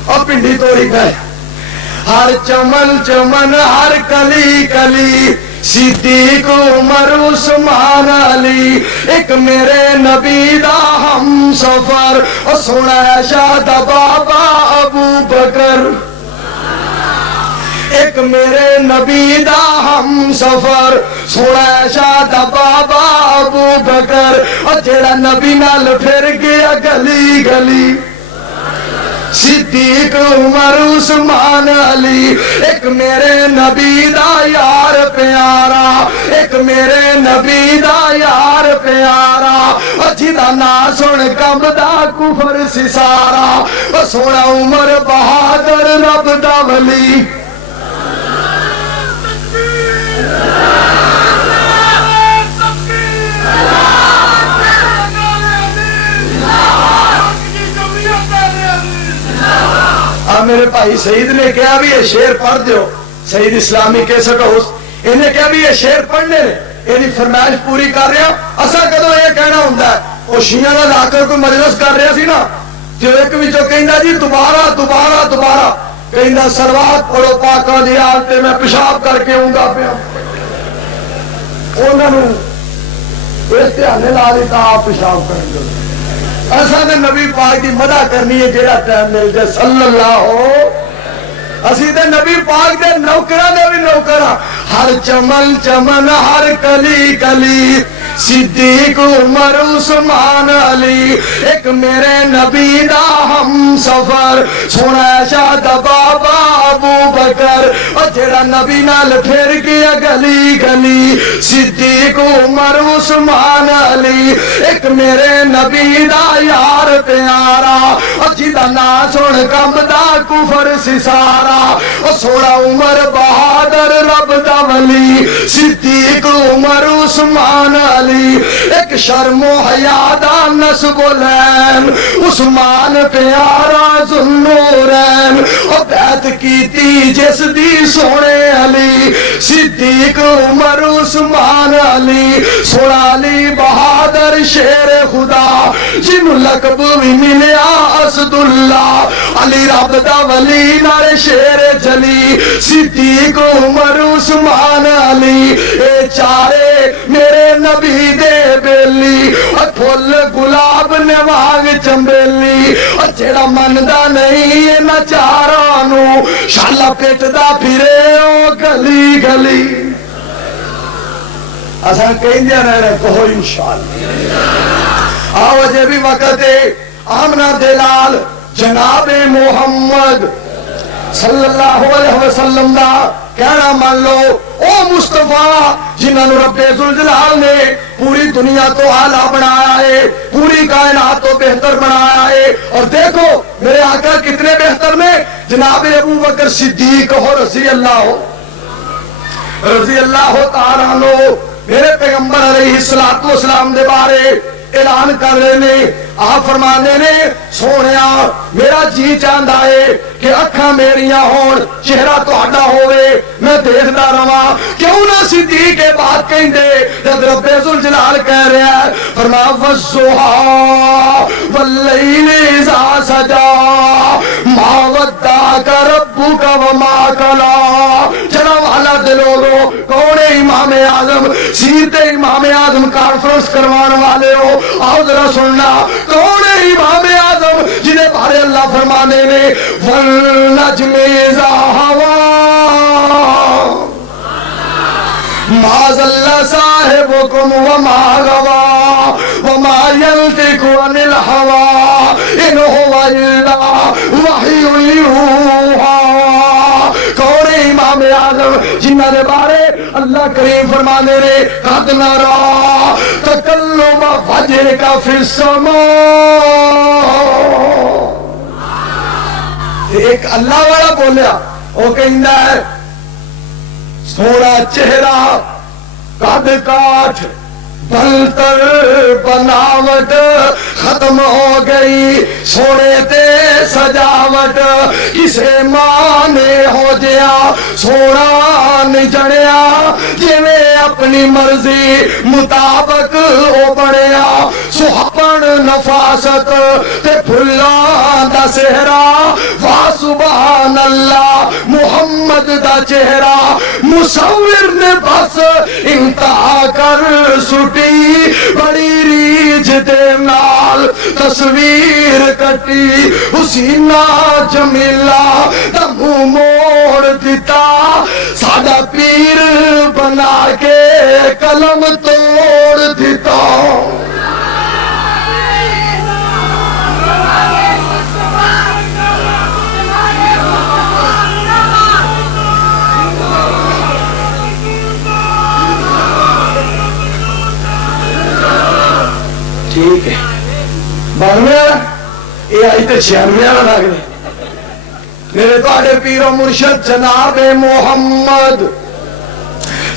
اب پنڈی توڑی گئے ہر چمن چمن ہر کلی کلی صدیق عمر عثمان علی ایک میرے نبی دا ہم سفر اور سنا شاد بابا ابو بکر ایک میرے نبی دا ہم سفر سنا شاد بابا ابو بکر اور جیڑا نبی نال پھر گیا گلی گلی صدیق عمر عثمان علی ایک میرے نبی دا یار پیارا ایک میرے نبی دا یار پیارا جدا نا سن کم دا کفر سی سارا سونا عمر بہادر رب دا ولی میرے بھائی سعید نے کہا بھی یہ شعر پڑھ دیو، سعید اسلامی کیسٹ ہاؤس، انہیں کہا بھی یہ شعر پڑھنے نے، یہ فرمائش پوری کر رہا اسا کدو یہ کہنا ہوتا ہے؟ وہ شیعہ نال آ کر کوئی مجلس کر رہا سی نا، جو ایک وچوں کہندا جی دوبارہ دوبارہ دوبارہ کہندا صلوات پڑھو پاکاں دی آل تے میں پیشاب کر کے آؤں گا پیا، انہاں نوں اس دھیانے لا دیتا آپ پیشاب کریں گے۔ ایسا نے نبی پاک کی مدح کرنی ہے جہاں ٹائم مل جائے صلی اللہ ہو، اسی تے نبی پاک دے نوکراں دے بھی نوکراں، ہر چمن چمن ہر کلی کلی صدیق عمر عثمان علی، ایک میرے نبی دا ہم سفر سونا شاد بابا ابو بکر، اور جڑا نبی نال پھر گیا گلی گلی صدیق عمر عثمان علی، ایک میرے نبی دا یار پیارا، اور جدا نا سن کم دا کفر سسارا، اور سونا عمر بہادر رب دا ولی صدیق عمر عثمان علی، ایک شرم و حیا دا نسب العین عثمان پیارا ذوالنورین، اور بیعت کیتی جس دی سونے علی صدیق عمر عثمان علی، سونا علی بہادر شیر خدا جنوں لقب بھی ملیا اسد اللہ، علی رب دا ولی نال شیر جلی صدیق عمر عثمان علی، اے چارے میرے نبی دے بیلی، اور پھول گلاب نے واگ چمبیلی، اور جیڑا مندا نہیں ہے نہ چاراں نو شالا پیٹدا پھرے او گلی گلی، اساں کہندے رہنا کہو انشاءاللہ۔ آؤ جے بھی وقت ہے آمنہ دلال جناب محمد صلی اللہ علیہ وسلم دا کہنا مان لو، او مصطفیٰ جنہاں نو رب ذوالجلال نے پوری دنیا تو اعلیٰ بنایا ہے، پوری کائنات تو بہتر بنایا ہے، اور دیکھو میرے آقا کتنے بہتر میں، جناب ابو بکر صدیق ہو رضی اللہ تعالیٰ عنہ، میرے پیغمبر علیہ السلام دے بارے اعلان کر رہے نے، آپ فرمانے نے سونیا میرا جی چاہتا ہے کہ اکھاں میریاں ہون چہرہ تہاڈا ہوئے میں دیکھدا رہواں، کیوں نہ صدیق کے بات کہندے جب رب ذوالجلال کہہ رہا ہے، فرمایا والضحیٰ واللیل اذا سجا ما ودعک ربک وما قلى، چلا والا دلوگو کون ہے امام اعظم، سیرت امام اعظم کانفرنس کروان والے ہو، آؤ ذرا سننا کون ہے امام اعظم جنہیں بارے اللہ فرمانے نے والنجم اذا ہوا ما ضل صاحبکم وما غوا وما ينطق عن الهوى ان هو الا وحی یوحی، کون ہے امام اعظم جنہاں دے بارے اللہ کریم فرمانے نے قد نرا تکلم وجهک فی السماء، ایک اللہ والا بولیا وہ کہندا ہے سونا چہرہ قد کاٹ بلتر بناوٹ ختم ہو گئی، سونے تے سجاوٹ کسے مانے ہو جیا، سونا نہیں جڑیا جویں اپنی مرضی مطابق او بڑیا، سہاپن نفاست تے پھلاں دا سہرا، واہ سبحان اللہ محمد دا چہرہ، مصور نے بس انتہا کر سٹی، بڑی ریج دے نال تصویر کٹی، حسینہ جمیلہ دا منہ موڑ دیتا، سادہ پیر بنا کے قلم توڑ دیتا۔ ٹھیک ہے 92 یہ آئی تو 96 والا لگ رہے، میرے تو پیر و مرشد جناب محمد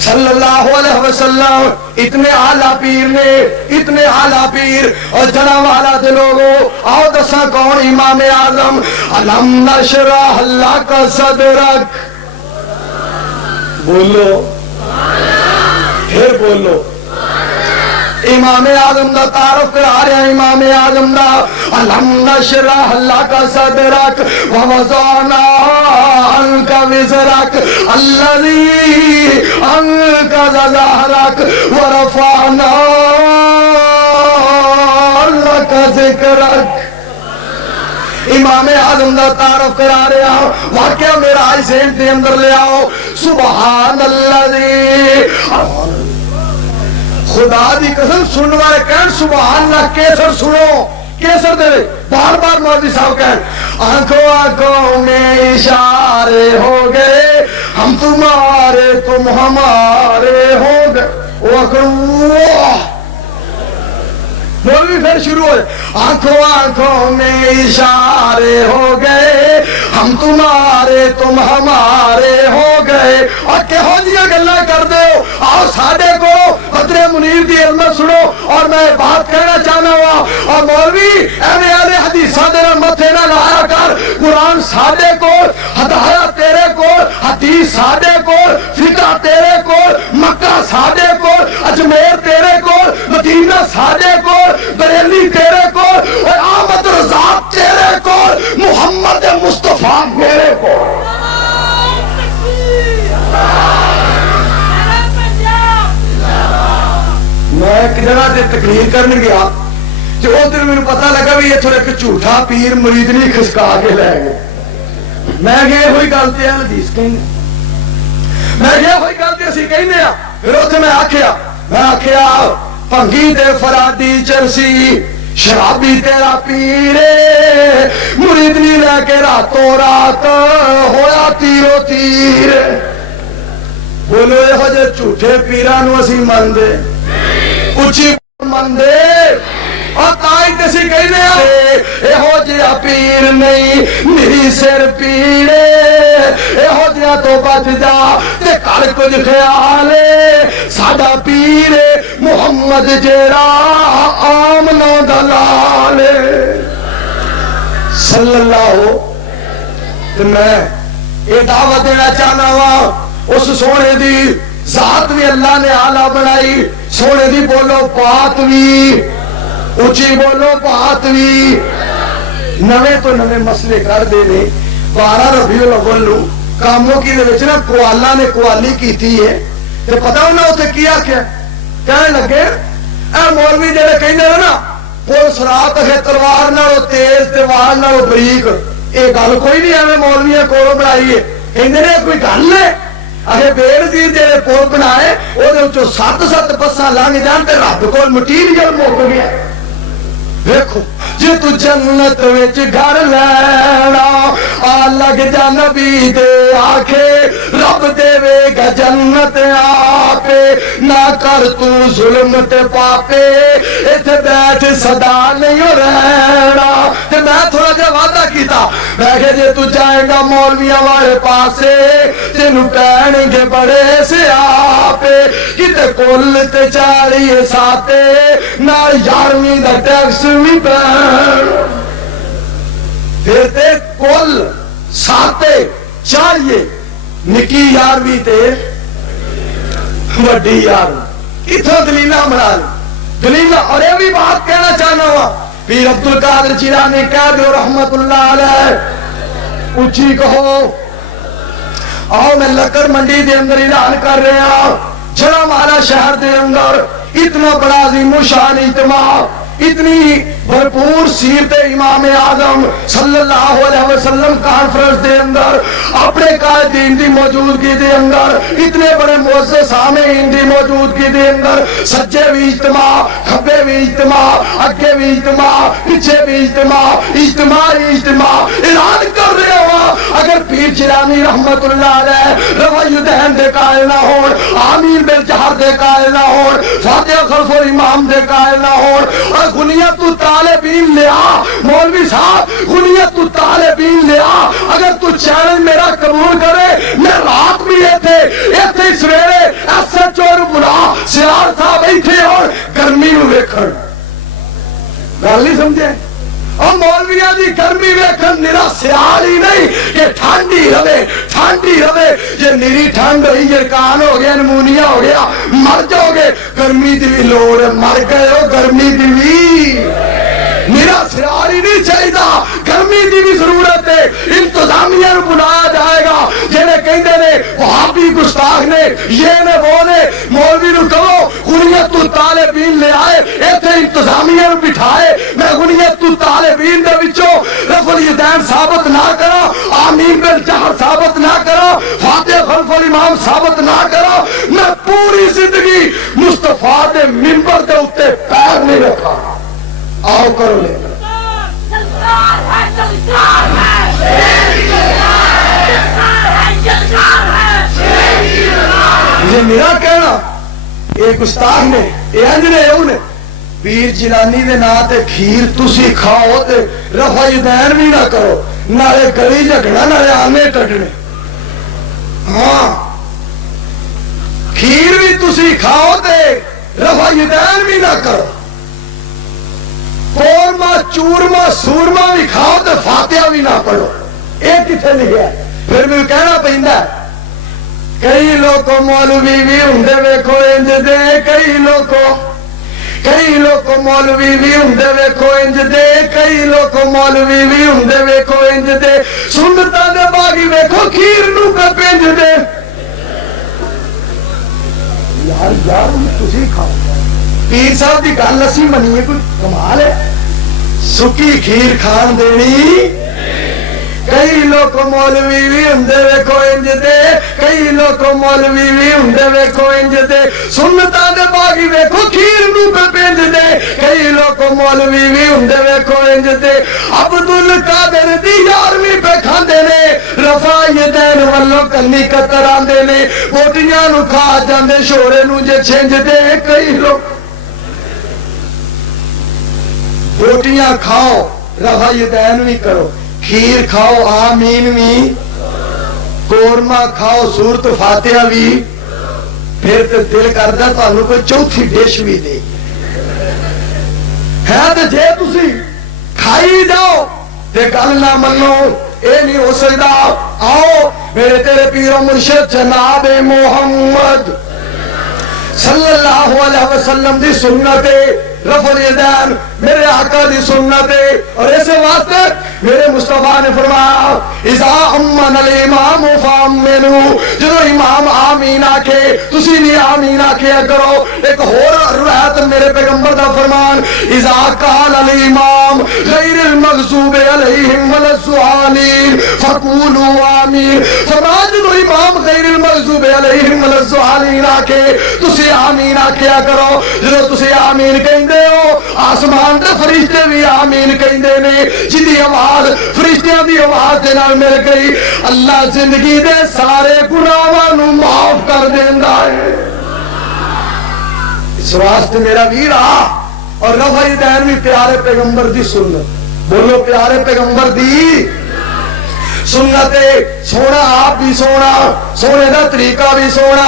صلی اللہ علیہ وسلم اتنے اعلیٰ پیر نے، اتنے اعلیٰ پیر اور جنا والا دے لوگو آؤ دسا کون امام اعظم الم نشرح لک صدرک بولو پھر بولو امام اعظم دا تعارف کرا رہا امام اعظم دا الم نشرح لک صدرک ووضعنا عنک وزرک الذی انقض ظہرک ورفعنا لک ذکرک امام اعظم دا تعارف کرا رہا واقعہ میرا ذہن دے اندر لے آؤ سبحان اللہ خدا دی قسم سننے والے کہن سبحان اللہ کیسر سنو کیسر دے بار بار مولوی صاحب کہن آنکھوں آنکھوں میں اشارے ہو گئے ہم تمہارے تم ہمارے ہو گئے وہ اکڑ مولوی پھر شروع ہوئے آنکھوں آنکھوں میں اشارے ہو گئے ہم تمہارے تم ہمارے ہو گئے اور کہو دیا گلہ کر دے آؤ ساڑھے کو بدر منیر دی علمت سنو اور میں بات کہنا چاہنا ہوا اور مولوی اہمِ اہل حدیثہ دینا متھے نہ لایا کر قرآن ساڑھے کو ہدایہ تیرے کو حدیث ساڑھے کو فقہ تیرے کو مکہ ساڑھے کو اجمیر تیرے کو مدینہ ساڑھے کو بریلی تیرے کو اور آمد رضا تیرے کو محمد مصطفیٰ میرے کو میں ایک جگہ سے تقریر کرنے گیا جو اس دن میں پتا لگا بھی یہ تھوڑا ایک جھوٹا پیر مرید نہیں کھسکا کے لے گئے میں گئے ہوئی گلتے ہیں حدیث کہیں میں گئے ہوئی گلتے اسی کہیں پھر اتنے میں آکھیا پنگی دے فرادی چرسی شرابی تیرا پیرے مرید نہیں لے کے راتوں رات ہویا تیرو تیر بولو یہ ہو جے جھوٹے پیرانو اسی مندے اچھی مندے اور تائی تسی کہنے آئے اے ہو جیا پیر نہیں میری سر پیڑے اے ہو جیا تو بچ جا تے کر کچھ خیالے ساڑا پیرے محمد جیرا آمنو دلالے صلی اللہ ہو تو میں یہ دعوت دینا چاہنا ہوا اس سونے دی ذات بھی اللہ نے آلہ بنائی سونے دی بولو بات بھی اچھی بولو بات بھی نوے تو نوے مسئلے کر دینے 12 ربیع الاول نو کاموں کی دے نا کوالا نے کوالی کی تھی ہے تو پتہ ہونا ہوتے کیا کیا کہنے لگے اے مولوی جڑے کہیں دے نا کوئی سرات ہے تلوار نہ ہو تیز تلوار نہ ہو بریک ایک گل کوئی نہیں ہمیں مولویاں کولو بنائی ہے کہیں دے کوئی گل ہے اگر بے نظیر جڑے پول بنائے وہ دے چو 7 بساں لانگ جان تے رب کول مٹیریل مک گیا دیکھو جی تو جنت وچ گھر لینا آ لگ جا نبی دے آکھے رب دے وے گا جنت آپے نہ کر تو ظلم تے پاپے ایتھے بیٹھ صدا نہیں ہو رہنا تے میں تھوڑا جا وعدہ کیتا میں کہ جے تو جائے گا مولویاں والے پاسے تینوں کہن گے بڑے سے آپے کتے کل تے 40 ساتے نہ 11ویں دا ٹیکس بھی پہن پھر تے کل ساتے 40 نکی 11ویں تے وڈی 11 اتھا دلیلہ مرال دلیلہ اور یہ بھی بات کہنا چاہنا ہوا پیر عبدالقادر جیلانی کہہ دو رحمت اللہ علیہ اچھی کہو آؤ میں لکڑ منڈی دے اندر اعلان کر رہے ہیں جڑا مالا شہر دے اندر اتنا بڑا عظیم و شان اجتماع اتنی بھرپور سیرت امام اعظم صلی اللہ علیہ وسلم کانفرنس دے اندر اپنے قائدین دی موجودگی دے اندر اتنے بڑے معزز سامعین دی موجودگی دے اندر سجے بھی اجتماع کھبے بھی اجتماع اگے بھی اجتماع پیچھے بھی اجتماع اعلان کر رہے ہوا اگر پیر جیلانی رحمت اللہ علیہ روی دہن دے قائل نہ ہون آمین بالجہر دے قائل نہ ہون فاتحہ خلف الامام دے قائل نہ ہون اور غنیت طالبین لیا مولوی صاحب غنیت طالبین لیا اگر تو چینل میرا قبول کرے میں رات بھی ایتھے سویرے ایس ایچ او بلا سیار صاحب ایتھے اور گرمی نو ویکھن گل نہیں سمجھے اور مولویاں دی گرمی ویکھن نرا سیال ہی نہیں کہ ٹھنڈ ہی رہے یہ نیری ٹھنڈ ہوئی جرکان ہو گیا نمونیا ہو گیا مر جاؤ گے گرمی دی بھی لوڑ ہے مر گئے ہو گرمی دی بھی میرا سیال ہی نہیں چاہیے گرمی دی بھی ضرورت ہے انتظامیہ نو بنایا جائے گا جنہیں کہندے نے وہابی گستاخ نے یہ نے وہ نے مولوی نو کہو غنیت طالبین لے آئے ایتھے انتظامیہ نو بٹھائے میں غنیت طالبین دے وچوں رفع الیدین ثابت نہ کرا آمین بالجہر ثابت نہ کرا فاتح خلف الامام ثابت نہ کرا میں پوری زندگی مصطفیٰ دے منبر دے اوتے پیر نہیں رکھا آؤ کرو لے یہ میرا کہنا ایک استاد نے انہیں پیر جیلانی دے نا تے کھیر تسی کھاؤ تے رفع یدین بھی نہ کرو نالے گلی جھگڑا نالے آنے ٹڈنے ہاں کھیر بھی تسی کھاؤ تے رفع یدین بھی نہ کرو قورمہ چورمہ سورمہ بھی کھاؤ تے فاتحہ بھی نہ پڑھو ایک کتنے لکھا پھر بھی کہنا پہندا ہے کئی لوگوں مولوی بھی ہوندے ویکھو انج دے کئی لوگوں مولوی بھی ہوندے ویکھو انج دے کئی لوگوں مولوی بھی ہوندے ویکھو انج دے سنتاں دے باغی ویکھو کھیر نو کا پنج دے یار تسی کھاؤ پیر صاحب دی گل اسی منیے کوئی کمال ہے سکی کھیر کھان دینی کئی لوگ مولوی بھی ہوندے ویکھو انج دے کئی لوگ مولوی بھی ہوندے ویکھو انج دے سنتاں دے باغی ویکھو کھیر نو پہ پنج دے کئی لوگ مولوی بھی ہوندے ویکھو انج دے عبد القادر دی یارویں پہ کھاندے نے رفع یدین والوں کنی قطر آندے نے بوٹیاں نو کھا جاندے شورے نو جے چھنج دے کئی لوگ بوٹیاں کھاؤ رفع یدین بھی کرو کھیر کھاؤ آمین بھی قورمہ کھاؤ سورت فاتحہ بھی پھر تو دل کردا تانوں کوئی چوتھی ڈش بھی دے ہے تے جے تسی کھائی جاؤ تے گل نہ منو اے نہیں ہو سکدا آؤ میرے تیرے پیر و مرشد جناب محمد صلی اللہ علیہ وسلم دی سنت رفع الیدین میرے آقا دی سنت اور ایسے واسطے میرے مصطفیٰ نے فرمایا اذا امن الامام فامنو جدو امام آمین آکھے تسی نہیں آمین آکھیا کرو ایک اور روایت میرے پیغمبر دا فرمان اذا قال الامام غیر المغضوب علیہم ولا الضالین فقولوا آمین فرمایا جدو امام غیر المغضوب علیہم ولا الضالین آکھے تسی آمین آکھیا کرو جدو تسی آمین کہندے ہو آسمان دے فرشتے بھی آمین کہندے نے جدی آواز فرشتیاں دی آواز دے نال مل گئی اللہ زندگی دے سارے گناہاں نو معاف کر دیندا ہے اس واسطے میرا ویر اور رفع یدین بھی پیارے پیغمبر دی سنت بولو پیارے پیغمبر دی سنت سونا آپ بھی سونا سونے دا طریقہ بھی سونا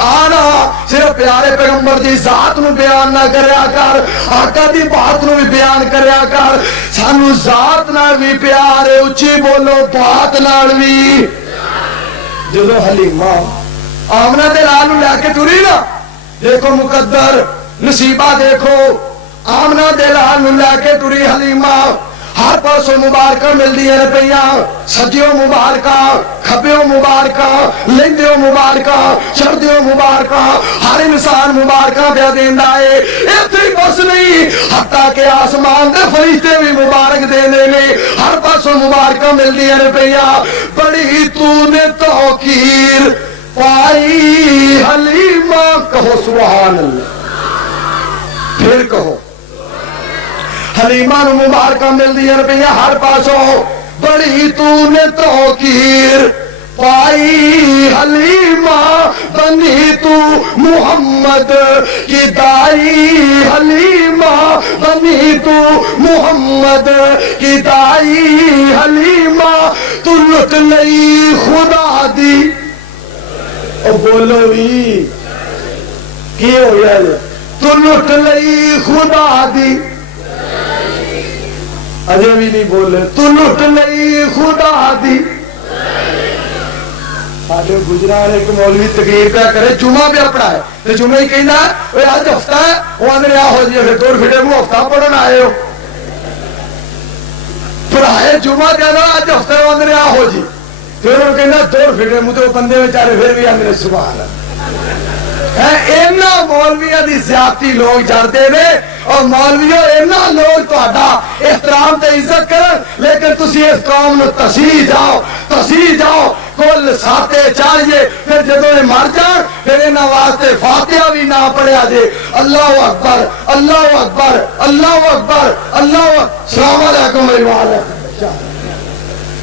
آنا صرف پیارے پیغمبر دی ذات نو بیان نہ کریا کر آقا دی بات نو بھی بیان کریا کر سانو ذات نال بھی پیار ہے اچھی بولو بات نال بھی جدو حلیمہ آمنہ دے لال نو لے کے ٹری نا دیکھو مقدر نصیبہ دیکھو آمنہ دے لال نو لے کے ٹری حلیمہ ہر پاسوں مبارکہ مل دی ہے رپیاں سجیوں مبارکہ کھبیوں مبارکہ لیندیوں مبارکہ چردیوں مبارکہ ہر انسان مبارکہ پہ دیندہ ہے اتنی بس نہیں حتیٰ کہ آسمان دے فرشتے بھی مبارک دیندے نے ہر پاسوں مبارکہ مل دی ہے رپیاں بڑی تو نے توقیر پائی حلیمہ کہو سبحان اللہ پھر کہو حلیمہ نو مبارکہ مل دی رپیہ ہر پاسوں بڑی تو نے توقیر پائی حلیمہ بنی تو محمد کی دائی حلیمہ بنی تو محمد کی دائی حلیمہ تو لٹ لئی خدا دی او بولو بھی کی ہو گیا تو لٹ لئی خدا دی اجے بھی نہیں بولے تو لٹ لئی خدا دی ساڈے گجران ایک مولوی تقریر پہ کرے جمعہ پہ پڑھائے تو جمعہ ہی کہنا ہے آج ہفتہ ہے وہ آدھے آ ہو جی پھر دور پھٹے وہ ہفتہ پڑھن آئے ہو پڑھائے جمعہ کہنا آج ہفتہ ہے وہ آدھے آ ہو جی پھر وہ کہنا دور پھٹے منہ تو بندے بیچارے پھر بھی آدھے سبحان اینا مولویاں دی زیادتی لوگ جانتے ہیں اور مولویوں اینا لوگ تو احترام تے عزت کرن لیکن تسی اس قوم نو تسیح جاؤ کل ساتے چاہیے پھر جدوں نے مر جان پھر انہاں واسطے فاتحہ بھی نہ پڑھیا جے اللہ اکبر اللہ اکبر اللہ اکبر اللہ السلام علیکم وعلیکم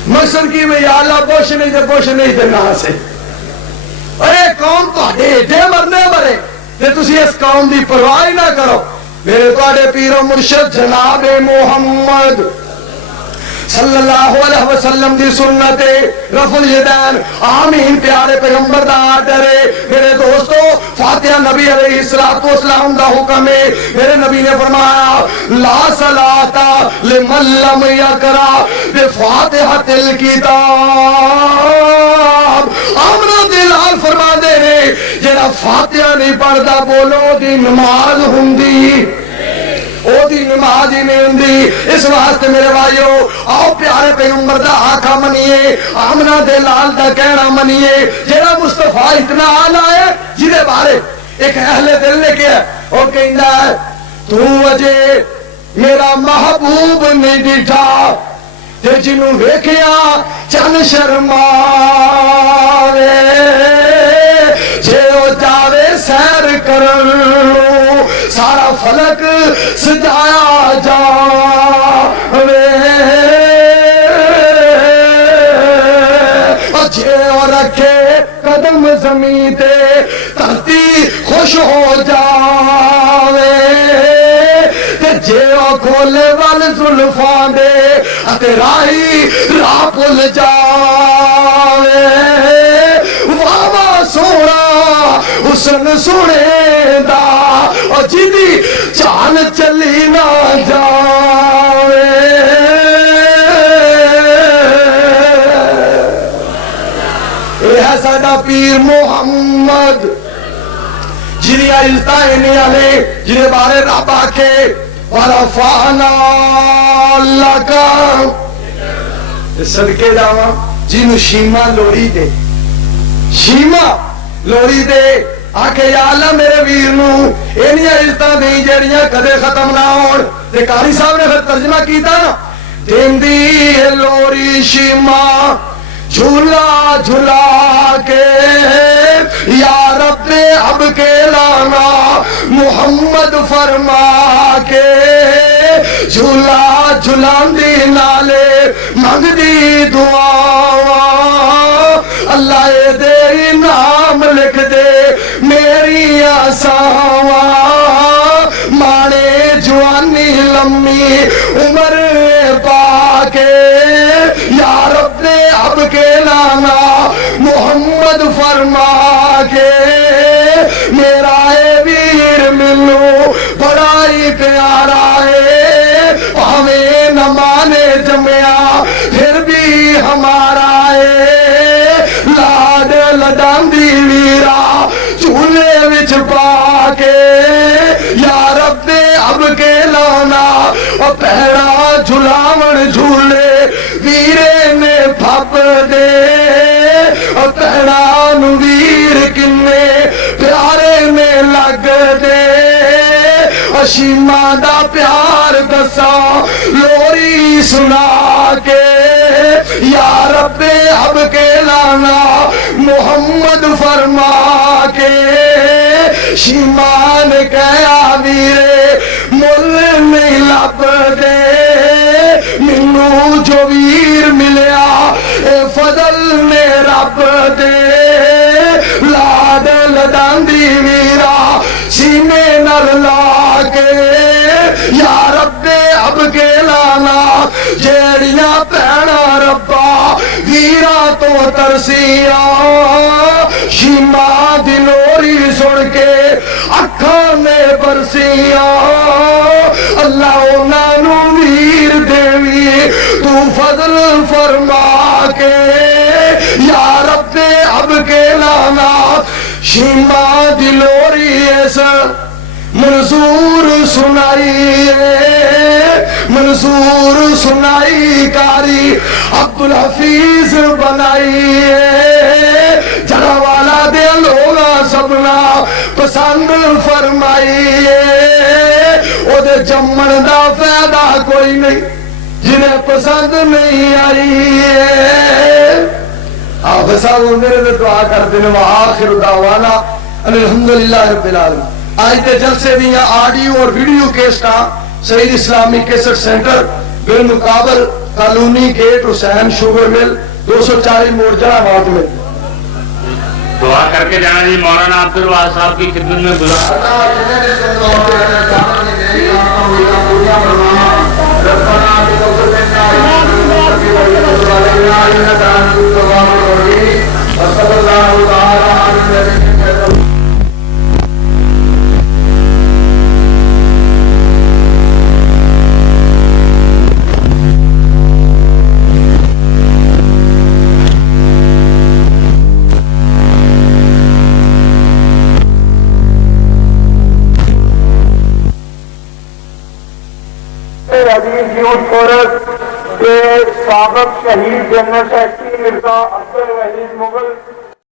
مقصد کی میں یا اللہ بوش نہیں تے نہ سے ارے قوم تہاڈے ایڈے مرنے مرے تے تسی اس قوم دی پرواہ نہ کرو میرے تہاڈے پیر و مرشد جناب محمد صلی اللہ علیہ وسلم دی سنت رفع الیدین آمین پیارے پیغمبر دا آرڈر ہے میرے دوستو فاتحہ نبی علیہ السلام دا حکم ہے میرے نبی نے فرمایا لا صلاۃ لمن لم یقرأ بفاتحۃ الکتاب آمنا دلال فرما دے رہے جڑا فاتحہ نہیں پڑھدا بولو دی نماز ہوندی او دی نماز ہی نہیں ہوندی اس واسطے میرے بھائیو آؤ پیارے پیغمبر دا آقا منیے آمنہ دے لال دا کہنا منیے جیڑا مصطفیٰ اتنا آلہ ہے جیدے بارے ایک اہل دل نے کیا اور کہندہ ہے تو اجے میرا محبوب نہیں ڈٹھا تے جنوں ویکھیا چن شرماوے جے او جاوے سیر کرن سارا فلک سجایا جاوے جے او رکھے قدم زمین تے دھرتی خوش ہو جاوے جے او کھولے وال زلفان دے اتے راہی راہ بھل جاوے واہ سونا حسن سنے دا اور جدی چال چلی نہ جاوے اے ہے ساڈا پیر محمد جنہیں عزتاں انہیں والے جنہیں بارے رب آکھے ورفعنا لک صدقے جاواں جنوں شیما لوڑی دے شیما لوڑی دے آکھے یا اللہ میرے ویر نو اینیاں عزتاں دیں جڑیاں کدے ختم نہ ہون تے قاری صاحب نے پھر ترجمہ کیتا نا دیندی ہے لوڑی شیما جھولا جھلا کے یا رب اب کے لانا محمد فرما کے جھولا جھلاندی نالے منگ دی دعا اللہ دے نام لکھ دے میری آساواں مانے جوانی لمبی عمر پا کے یا رب اب کے لانا محمد فرما کے میرا اے ویر ملو بڑا ہی پیارا ہے ہمیں نہ مانے جمیا پھر بھی ہمارا ہے لاڈ لڈاندی ویرا چولے وچ پا کے یا رب اب کے لانا اور پہرا جھلاون جھولے ویرے نے پھپ دے اور پہرا ویر کنے پیارے نے لگ دے شیما دا پیار دسا لوری سنا کے یا رب اب کے لانا محمد فرما کے شیما نے کہا ویرے مل نہیں لب دے مینوں جو ویر ملیا اے فضل نے رب دے لاڈ لڈاندی ویرا سینے نال لا کے یا رب اب کے لانا جیڑیاں پینا ربا ویرا تو ترسیاں شیما دی لوری سن کے اکھاں نے برسیاں اللہ انہاں نو ویر دیوی تو فضل فرما کے یا رب اب کے لانا شیما دلوری ایسا منظور سنائی کاری عبدالحفیظ بنائی جڑا والا دے لوگا سبنا پسند فرمائی او دے جمن دا فائدہ کوئی نہیں جنہیں پسند نہیں آئی آپ صاحب میرے دے دعا کرتے ہیں وآخر دعوانا الحمدللہ رب العالمین آج دے جلسے دیا آڈیو اور ویڈیو کیسٹا سعید اسلامی کیسٹ سینٹر بالمقابل کالونی گیٹ حسین شوگر مل 240 موڑ جلالاباد میں دعا کر کے جانا جی مولانا عبدالواحد صاحب کی خدمت میں عزیز یوتھ کورس کے سابق شہید جنرل سیکرٹری مرزا عبدالوحید مغل